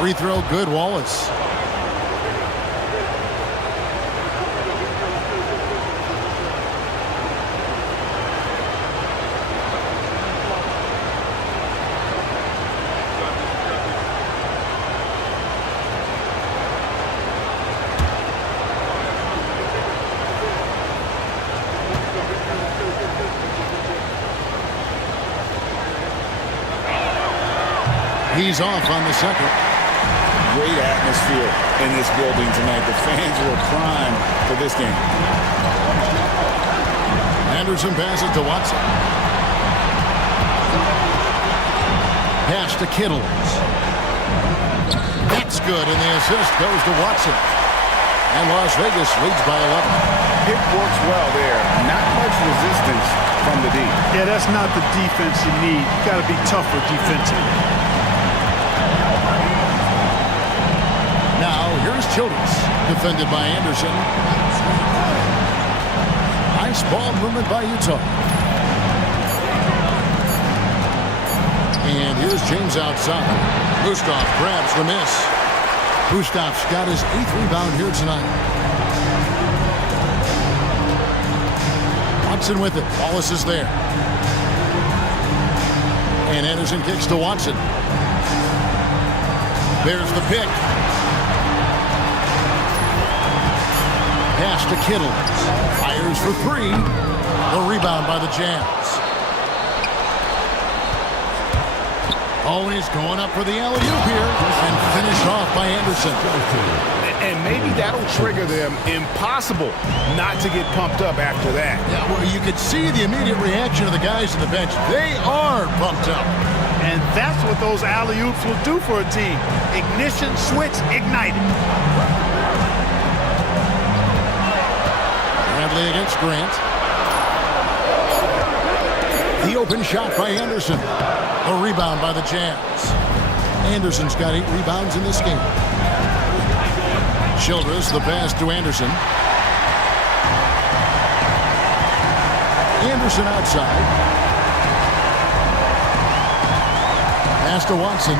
Free throw good, Wallace. He's off on the second. Great atmosphere in this building tonight. The fans were primed for this game. Anderson passes to Watson. Pass to Kittles. That's good, and the assist goes to Watson. And Las Vegas leads by 11. It works well there. Not much resistance from the D. Yeah, that's not the defense you need. You got to be tougher defensively. Now, here's Childress, defended by Anderson. Nice ball movement by Utah. And here's James outside. Gustav grabs the miss. Gustav's got his 8th rebound here tonight. Watson with it. Wallace is there. And Anderson kicks to Watson. There's the pick. Pass to Kittle. Fires for 3. The rebound by the Jazz. Always going up for the alley-oop here. And finished off by Anderson. And maybe that'll trigger them. Impossible not to get pumped up after that. Yeah, well, you could see the immediate reaction of the guys on the bench. They are pumped up. And that's what those alley-oops will do for a team. Ignition switch ignited. Bradley against Grant. The open shot by Anderson. A rebound by the Jazz. Anderson's got 8 rebounds in this game. Childress, the pass to Anderson. Anderson outside. Pass to Watson.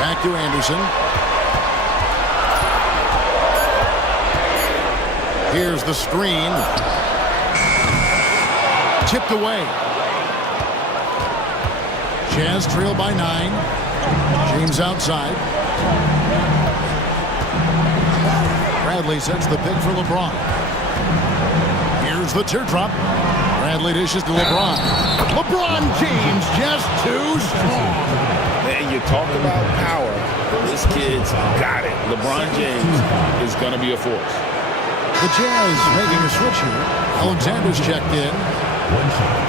Back to Anderson. Here's the screen. Tipped away. Jazz trail by 9. James outside. Bradley sets the pick for LeBron. Here's the teardrop. Bradley dishes to LeBron. LeBron James just too strong. And you talk about power. This kid's got it. LeBron James is going to be a force. The Jazz making a switch here. Alexander's checked in. One shot.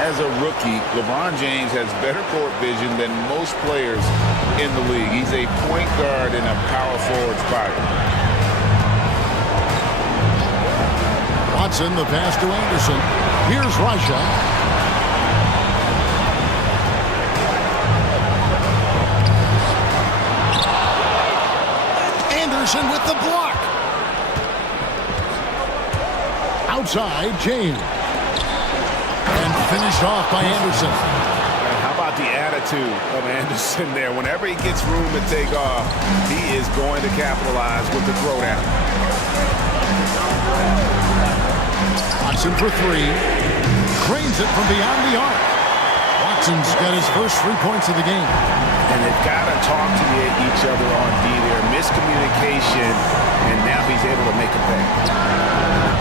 As a rookie, LeBron James has better court vision than most players in the league. He's a point guard in a power forward spot. Watson, the pass to Anderson. Here's Raja. Anderson with the block. Outside, James. Finished off by Anderson. How about the attitude of Anderson there? Whenever he gets room to take off, he is going to capitalize with the throwdown. Watson for 3. Cranes it from beyond the arc. Watson's got his first 3 points of the game. And they've got to talk to each other on D there. Miscommunication, and now he's able to make a pay.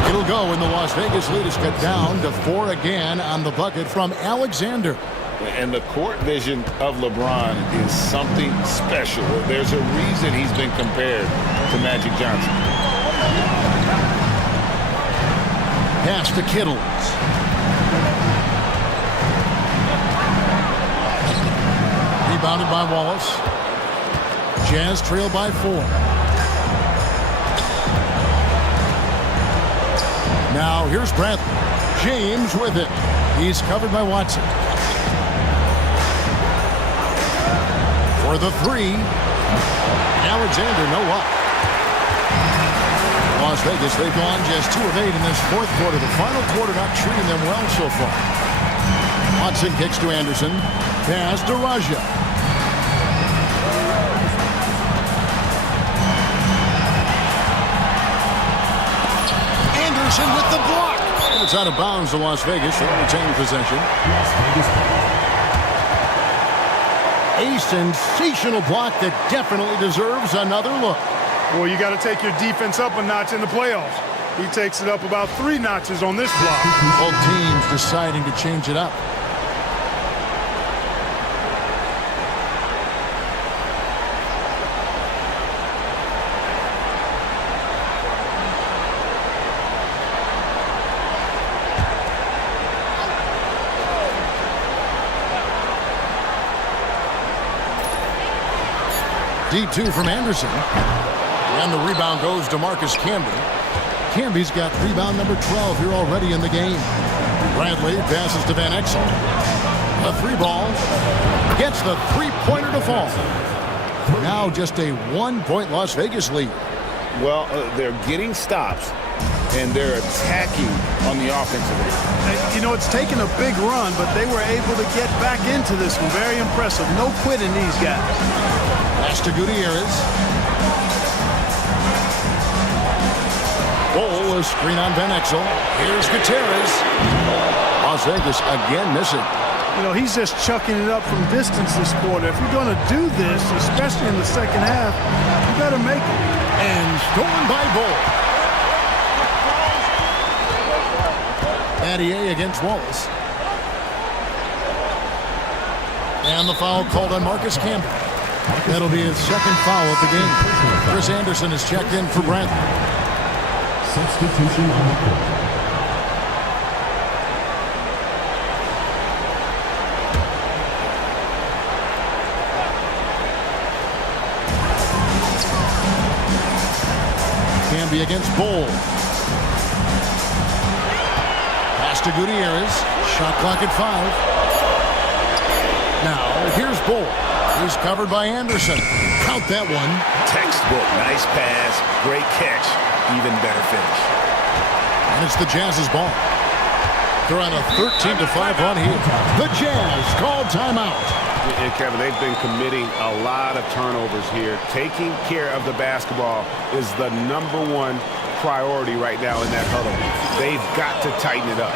It'll go, and the Las Vegas lead is cut down to 4 again on the bucket from Alexander. And the court vision of LeBron is something special. There's a reason he's been compared to Magic Johnson. Pass to Kittle. Rebounded by Wallace. Jazz trail by 4. Now here's Bradley. James with it. He's covered by Watson. For the 3. Alexander, no up. Las Vegas, they've gone just 2 of 8 in this 4th quarter. The final quarter not treating them well so far. Watson kicks to Anderson. Pass to Raja. Anderson with the block. And it's out of bounds to Las Vegas. They retain possession. A sensational block that definitely deserves another look. Boy, you got to take your defense up a notch in the playoffs. He takes it up about 3 notches on this block. Both teams deciding to change it up. Deep 2 from Anderson. And the rebound goes to Marcus Camby. Camby's got rebound number 12 here already in the game. Bradley passes to Van Exel. A 3-ball. Gets the 3-pointer to fall. Now just a 1-point Las Vegas lead. Well, they're getting stops, and they're attacking on the offensive end. You know, it's taken a big run, but they were able to get back into this one. Very impressive. No quitting these guys. Pass to Gutierrez. Bol, a screen on Van Exel. Here's Gutierrez. Las Vegas again missing. You know, he's just chucking it up from distance this quarter. If you're going to do this, especially in the second half, you better make it. And stolen by Bol. Battier against Wallace. And the foul called on Marcus Camby. That'll be his second foul of the game. Chris Anderson is checked in for Bradley. Substitution on the court. Camby against Bol. Pass to Gutierrez. Shot clock at 5. Now here's Bol. He's covered by Anderson. Count that one. Textbook. Nice pass. Great catch. Even better finish. And it's the Jazz's ball. They're on a 13-5 run here. The Jazz called timeout. And Kevin, they've been committing a lot of turnovers here. Taking care of the basketball is the #1 priority right now in that huddle. They've got to tighten it up.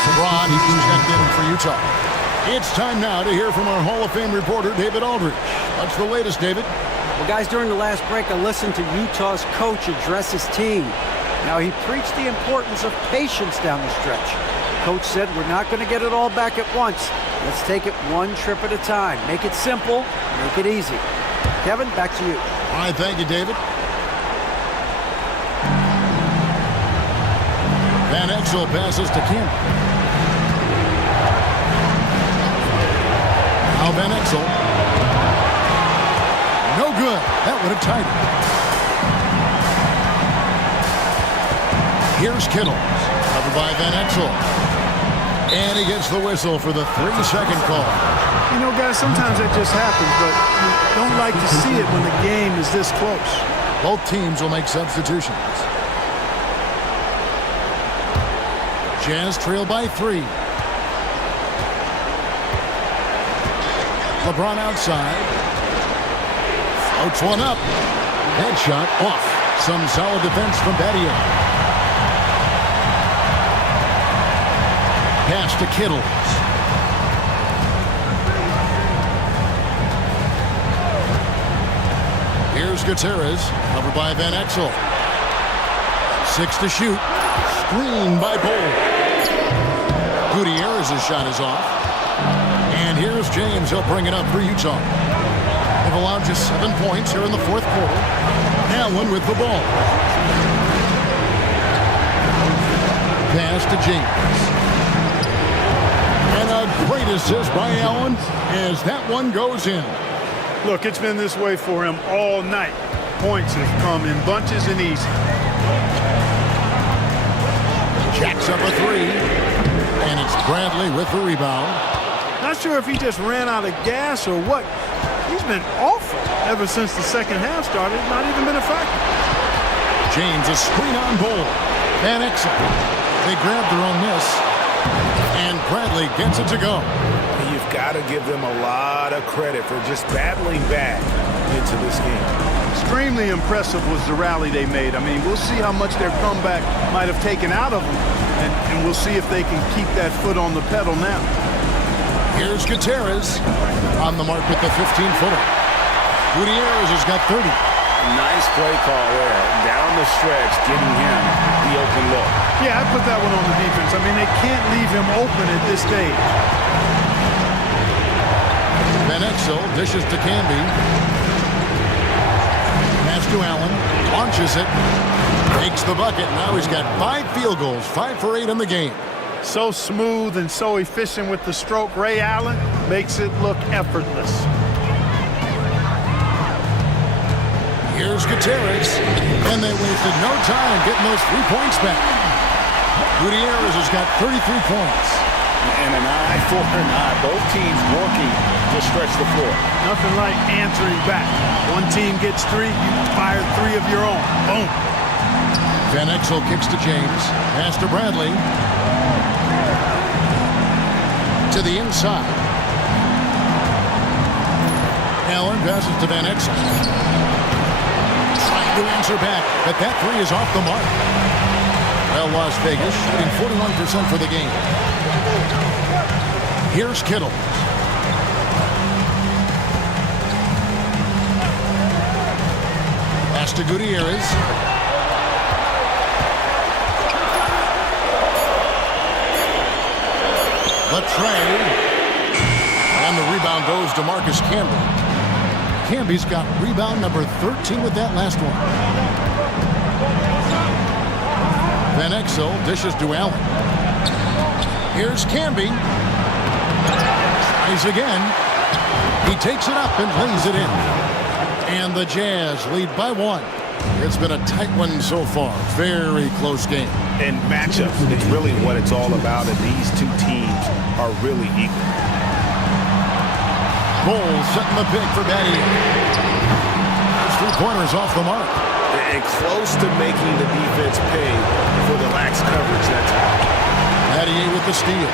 LeBron, he's checked in for Utah. It's time now to hear from our Hall of Fame reporter, David Aldridge. What's the latest, David? Well, guys, during the last break, I listened to Utah's coach address his team. Now, he preached the importance of patience down the stretch. Coach said, we're not going to get it all back at once. Let's take it one trip at a time. Make it simple, make it easy. Kevin, back to you. All right, thank you, David. Van Exel passes to Camby. Now Van Exel. No good. That would have tied it. Here's Kittle. Covered by Van Exel. And he gets the whistle for the 3-second call. You know, guys, sometimes that just happens, but you don't like to see it when the game is this close. Both teams will make substitutions. Jazz trail by 3. LeBron outside. Floats one up. Headshot off. Some solid defense from Battier. Pass to Kittles. Here's Gutierrez, covered by Van Exel. 6 to shoot. Screen by Bowl. Gutierrez's shot is off. And here's James. He'll bring it up for Utah. They've allowed just 7 points here in the fourth quarter. Allen with the ball. Pass to James. And a great assist by Allen as that one goes in. Look, it's been this way for him all night. Points have come in bunches and easy. Jacks up a 3. And it's Bradley with the rebound. Not sure if he just ran out of gas or what. He's been awful ever since the second half started. Not even been effective. James, a screen on Bowl. Van Exel. They grab their own miss. And Bradley gets it to go. You've got to give them a lot of credit for just battling back into this game. Extremely impressive was the rally they made. I mean, we'll see how much their comeback might have taken out of them. And we'll see if they can keep that foot on the pedal now. Here's Gutierrez on the mark with the 15-footer. Gutierrez has got 30. Nice play call there. Down the stretch, getting him the open look. Yeah, I put that one on the defense. I mean, they can't leave him open at this stage. Van Exel dishes to Camby. Pass to Allen. Launches it. Makes the bucket. Now he's got 5 field goals. 5 for 8 in the game. So smooth and so efficient with the stroke. Ray Allen makes it look effortless. Here's Gutierrez. And they wasted no time getting those 3 points back. Gutierrez has got 33 points. And an eye for an eye. Both teams working to stretch the floor. Nothing like answering back. One team gets 3, you fire 3 of your own. Boom. Van Exel kicks to James. Pass to Bradley. To the inside. Allen passes to Van Exel. Trying to answer back, but that 3 is off the mark. Well, Las Vegas shooting 41% for the game. Here's Kittle. Pass to Gutierrez. The trade. And the rebound goes to Marcus Camby. Camby's got rebound number 13 with that last one. Van Exel dishes to Allen. Here's Camby. Tries again. He takes it up and lays it in. And the Jazz lead by 1. It's been a tight one so far. Very close game. And matchups is really what it's all about, and these two teams are really equal. Bowles setting the pick for Battier. His 3-pointers off the mark. And close to making the defense pay for the lax coverage that time. Battier with the steal.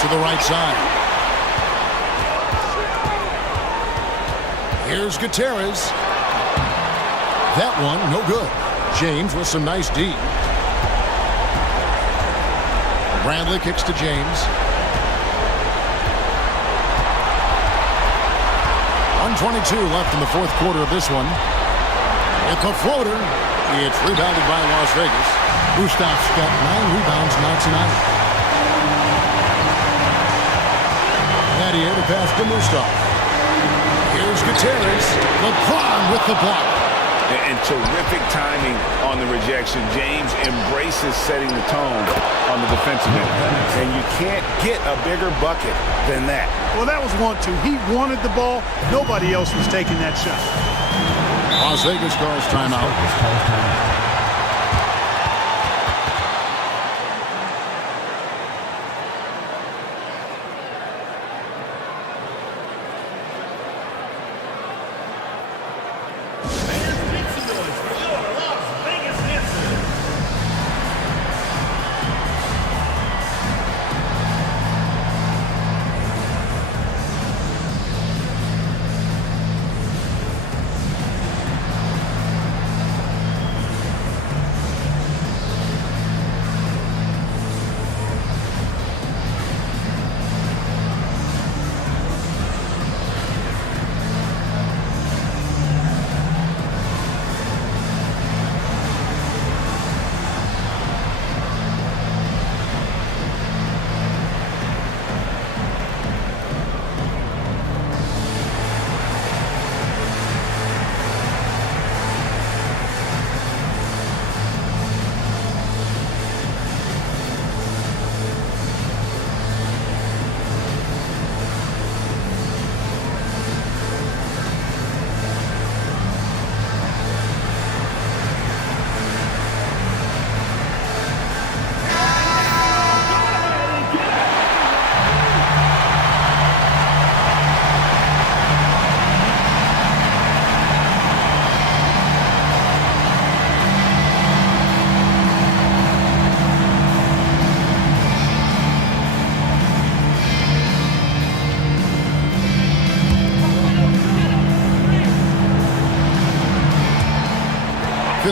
To the right side. Here's Gutierrez. That one, no good. James with some nice D. Bradley kicks to James. 1:22 left in the fourth quarter of this one. It's a floater. It's rebounded by Las Vegas. Gustav's got 9 rebounds now tonight. Battier to pass to Mustaf. Here's Gutierrez. LeBron with the block. And terrific timing on the rejection. James embraces setting the tone on the defensive end. And you can't get a bigger bucket than that. Well, that was 1-2. He wanted the ball. Nobody else was taking that shot. Las Vegas calls timeout.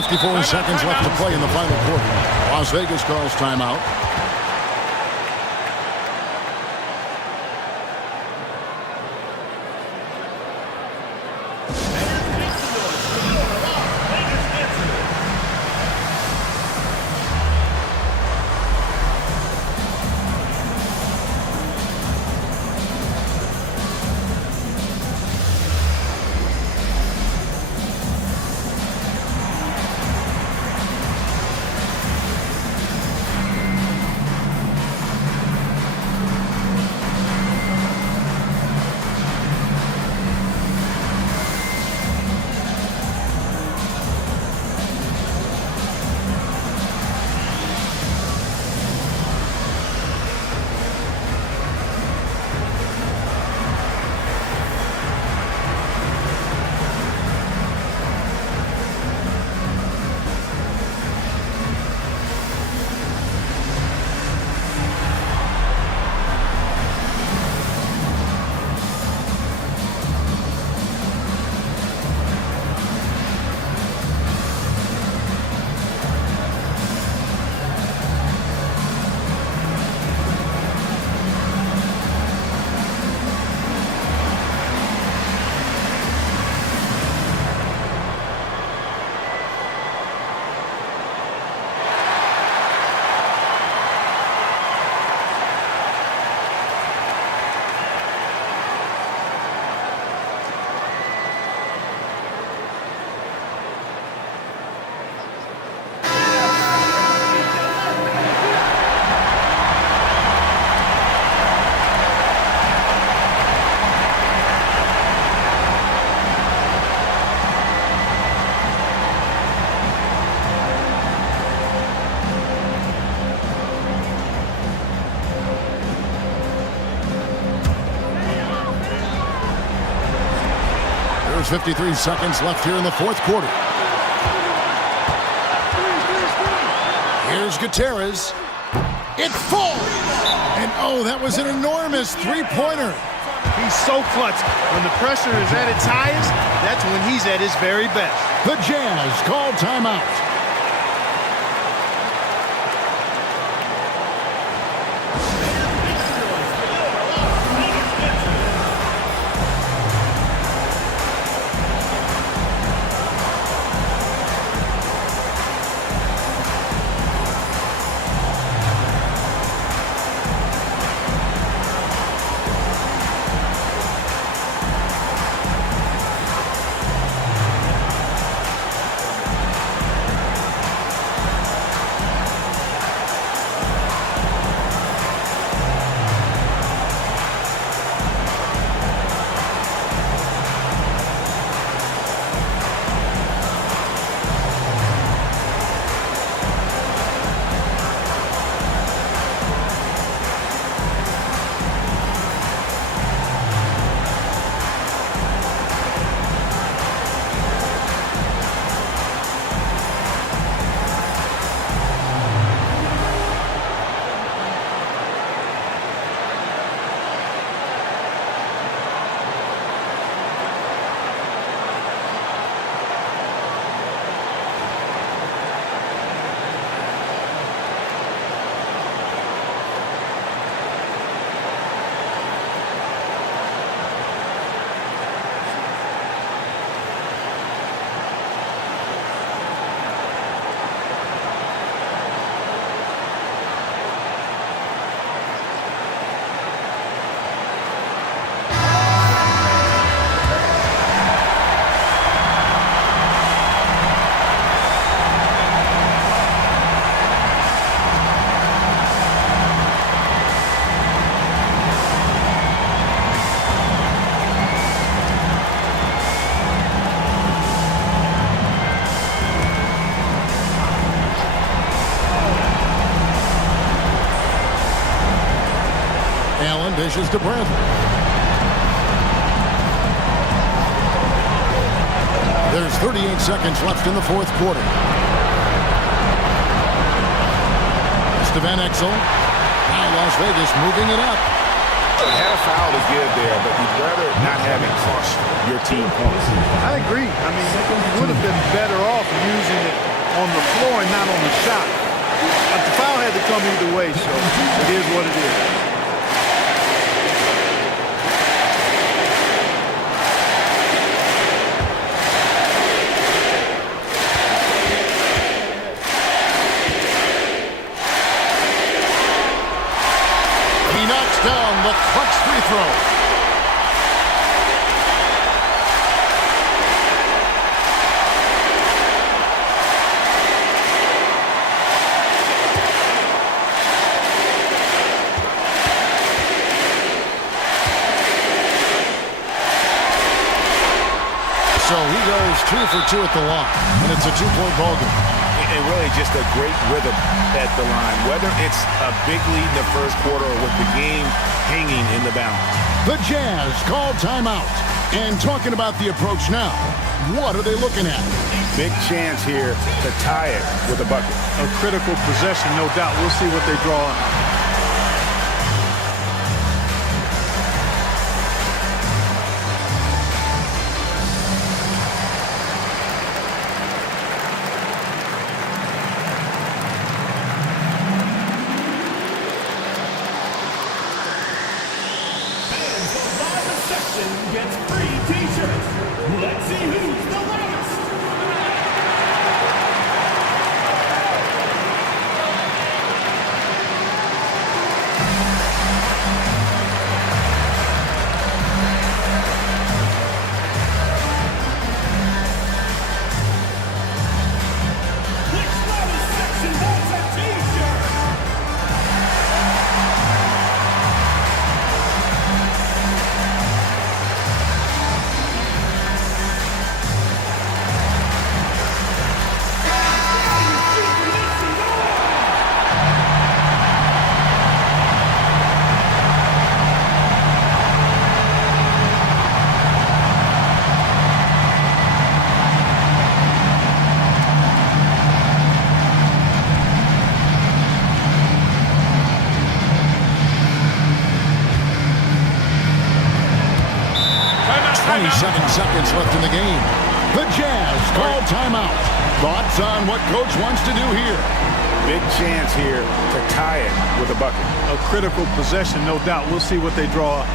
54 seconds left to play in the final quarter. Las Vegas calls timeout. There's 53 seconds left here in the fourth quarter. Here's Gutierrez. It falls! And oh, that was an enormous three-pointer. He's so clutch. When the pressure is at its highest, that's when he's at his very best. The Jazz call timeout. Dishes to Bradley. There's 38 seconds left in the fourth quarter. It's to Van Exel. Now Las Vegas moving it up. You had a foul to give there, but you'd rather not have it cost your team points. I agree. I mean, you would have been better off using it on the floor and not on the shot. But the foul had to come either way, so it is what it is. Down the clutch free throw. So he goes 2 for 2 at the line, and it's a 2-point ball game. And really just a great rhythm at the line, whether it's a big lead in the first quarter or with the game hanging in the balance. The Jazz call timeout. And talking about the approach now, what are they looking at? Big chance here to tie it with a bucket. A critical possession, no doubt. We'll see what they draw up. Gets free t-shirts. Let's see who's the loudest. Which loudest section wants a t-shirt? Seconds left in the game. The Jazz call timeout. Thoughts on what coach wants to do here? Big chance here to tie it with a bucket. A critical possession, no doubt. We'll see what they draw up.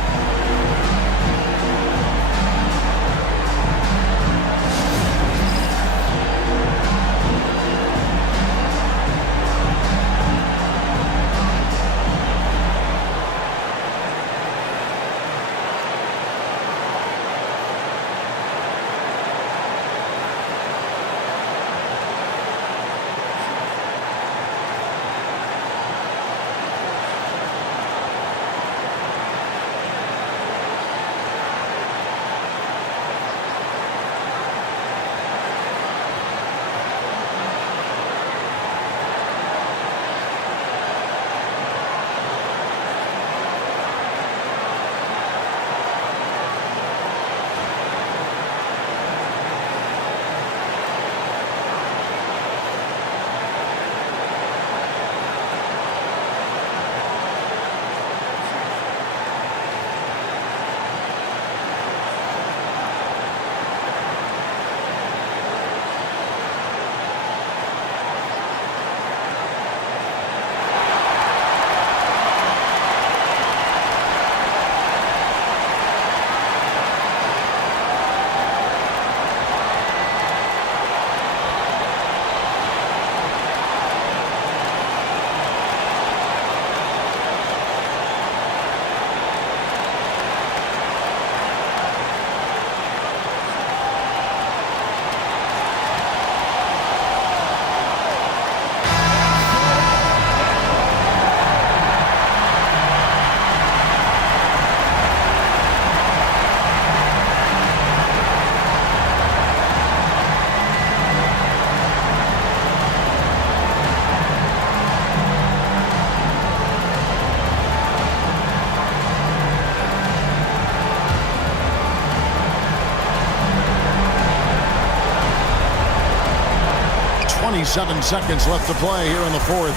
Seven seconds left to play here in the fourth.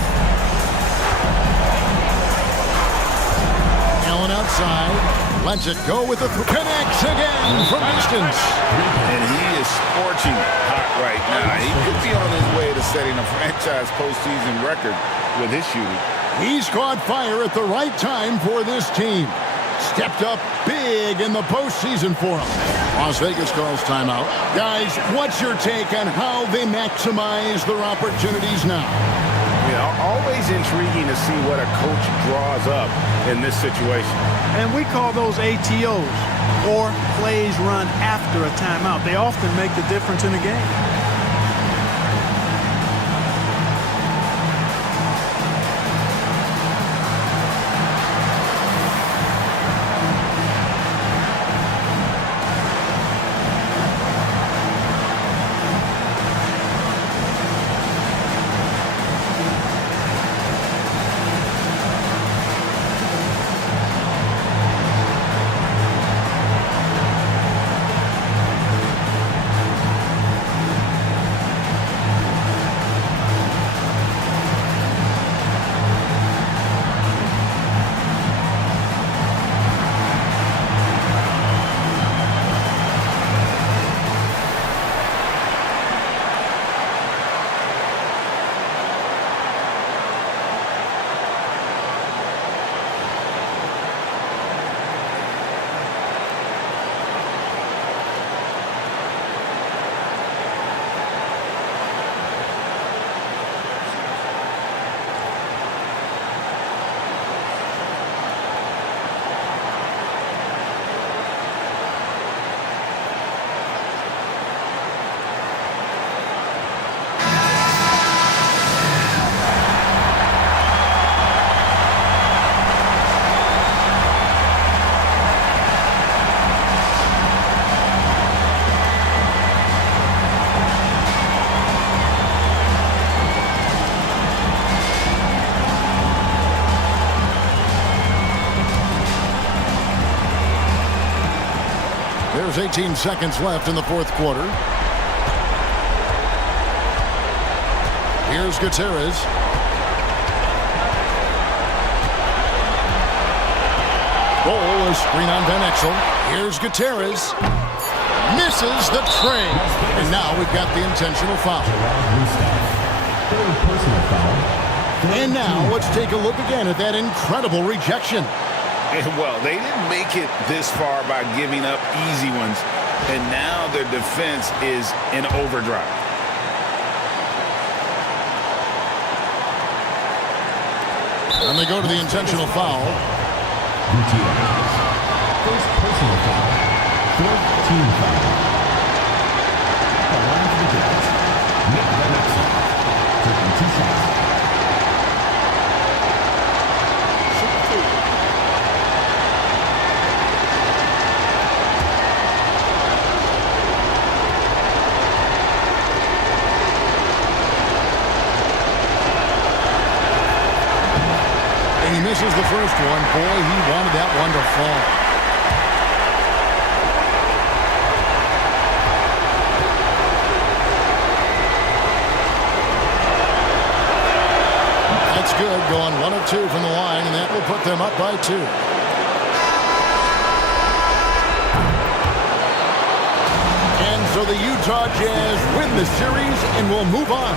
Allen out outside. Lets it go with the connects again from distance. And he is scorching hot right now. He could be on his way to setting a franchise postseason record with his shooting. He's caught fire at the right time for this team. Stepped up big in the postseason for him. Las Vegas calls timeout. Guys, what's your take on how they maximize their opportunities now? Always intriguing to see what a coach draws up in this situation. And we call those ATOs, or plays run after a timeout. They often make the difference in the game. There's 18 seconds left in the fourth quarter. Here's Gutierrez. Roll, a screen on Van Exel. Here's Gutierrez. Misses the tray. And now we've got the intentional foul. And now let's take a look again at that incredible rejection. Well, they didn't make it this far by giving up easy ones, and now their defense is in overdrive. And they go to the intentional foul. Gutierrez. First personal foul. Fourth team foul. The line for the Jazz. Nick Van Exel. Taking 2 shots. He misses the first one. Boy, he wanted that one to fall. That's good. Going 1 of 2 from the line, and that will put them up by 2. And so the Utah Jazz win the series and will move on.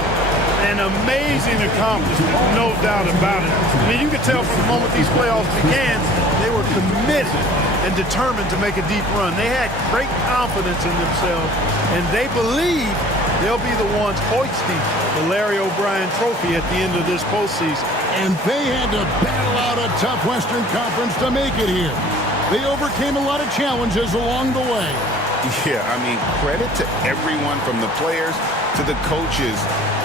An amazing accomplishment, no doubt about it. I mean, you could tell from the moment these playoffs began, they were committed and determined to make a deep run. They had great confidence in themselves, and they believe they'll be the ones hoisting the Larry O'Brien Trophy at the end of this postseason. And they had to battle out a tough Western Conference to make it here. They overcame a lot of challenges along the way. Yeah, I mean, credit to everyone from the players to the coaches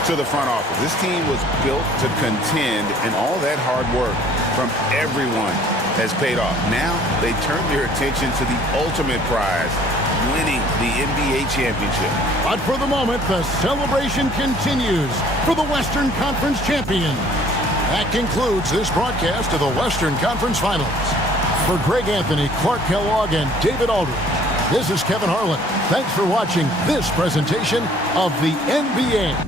to the front office. This team was built to contend, and all that hard work from everyone has paid off. Now they turn their attention to the ultimate prize, winning the NBA championship. But for the moment, the celebration continues for the Western Conference champion. That concludes this broadcast of the Western Conference Finals. For Greg Anthony, Clark Kellogg, and David Aldridge, this is Kevin Harlan. Thanks for watching this presentation of the NBA.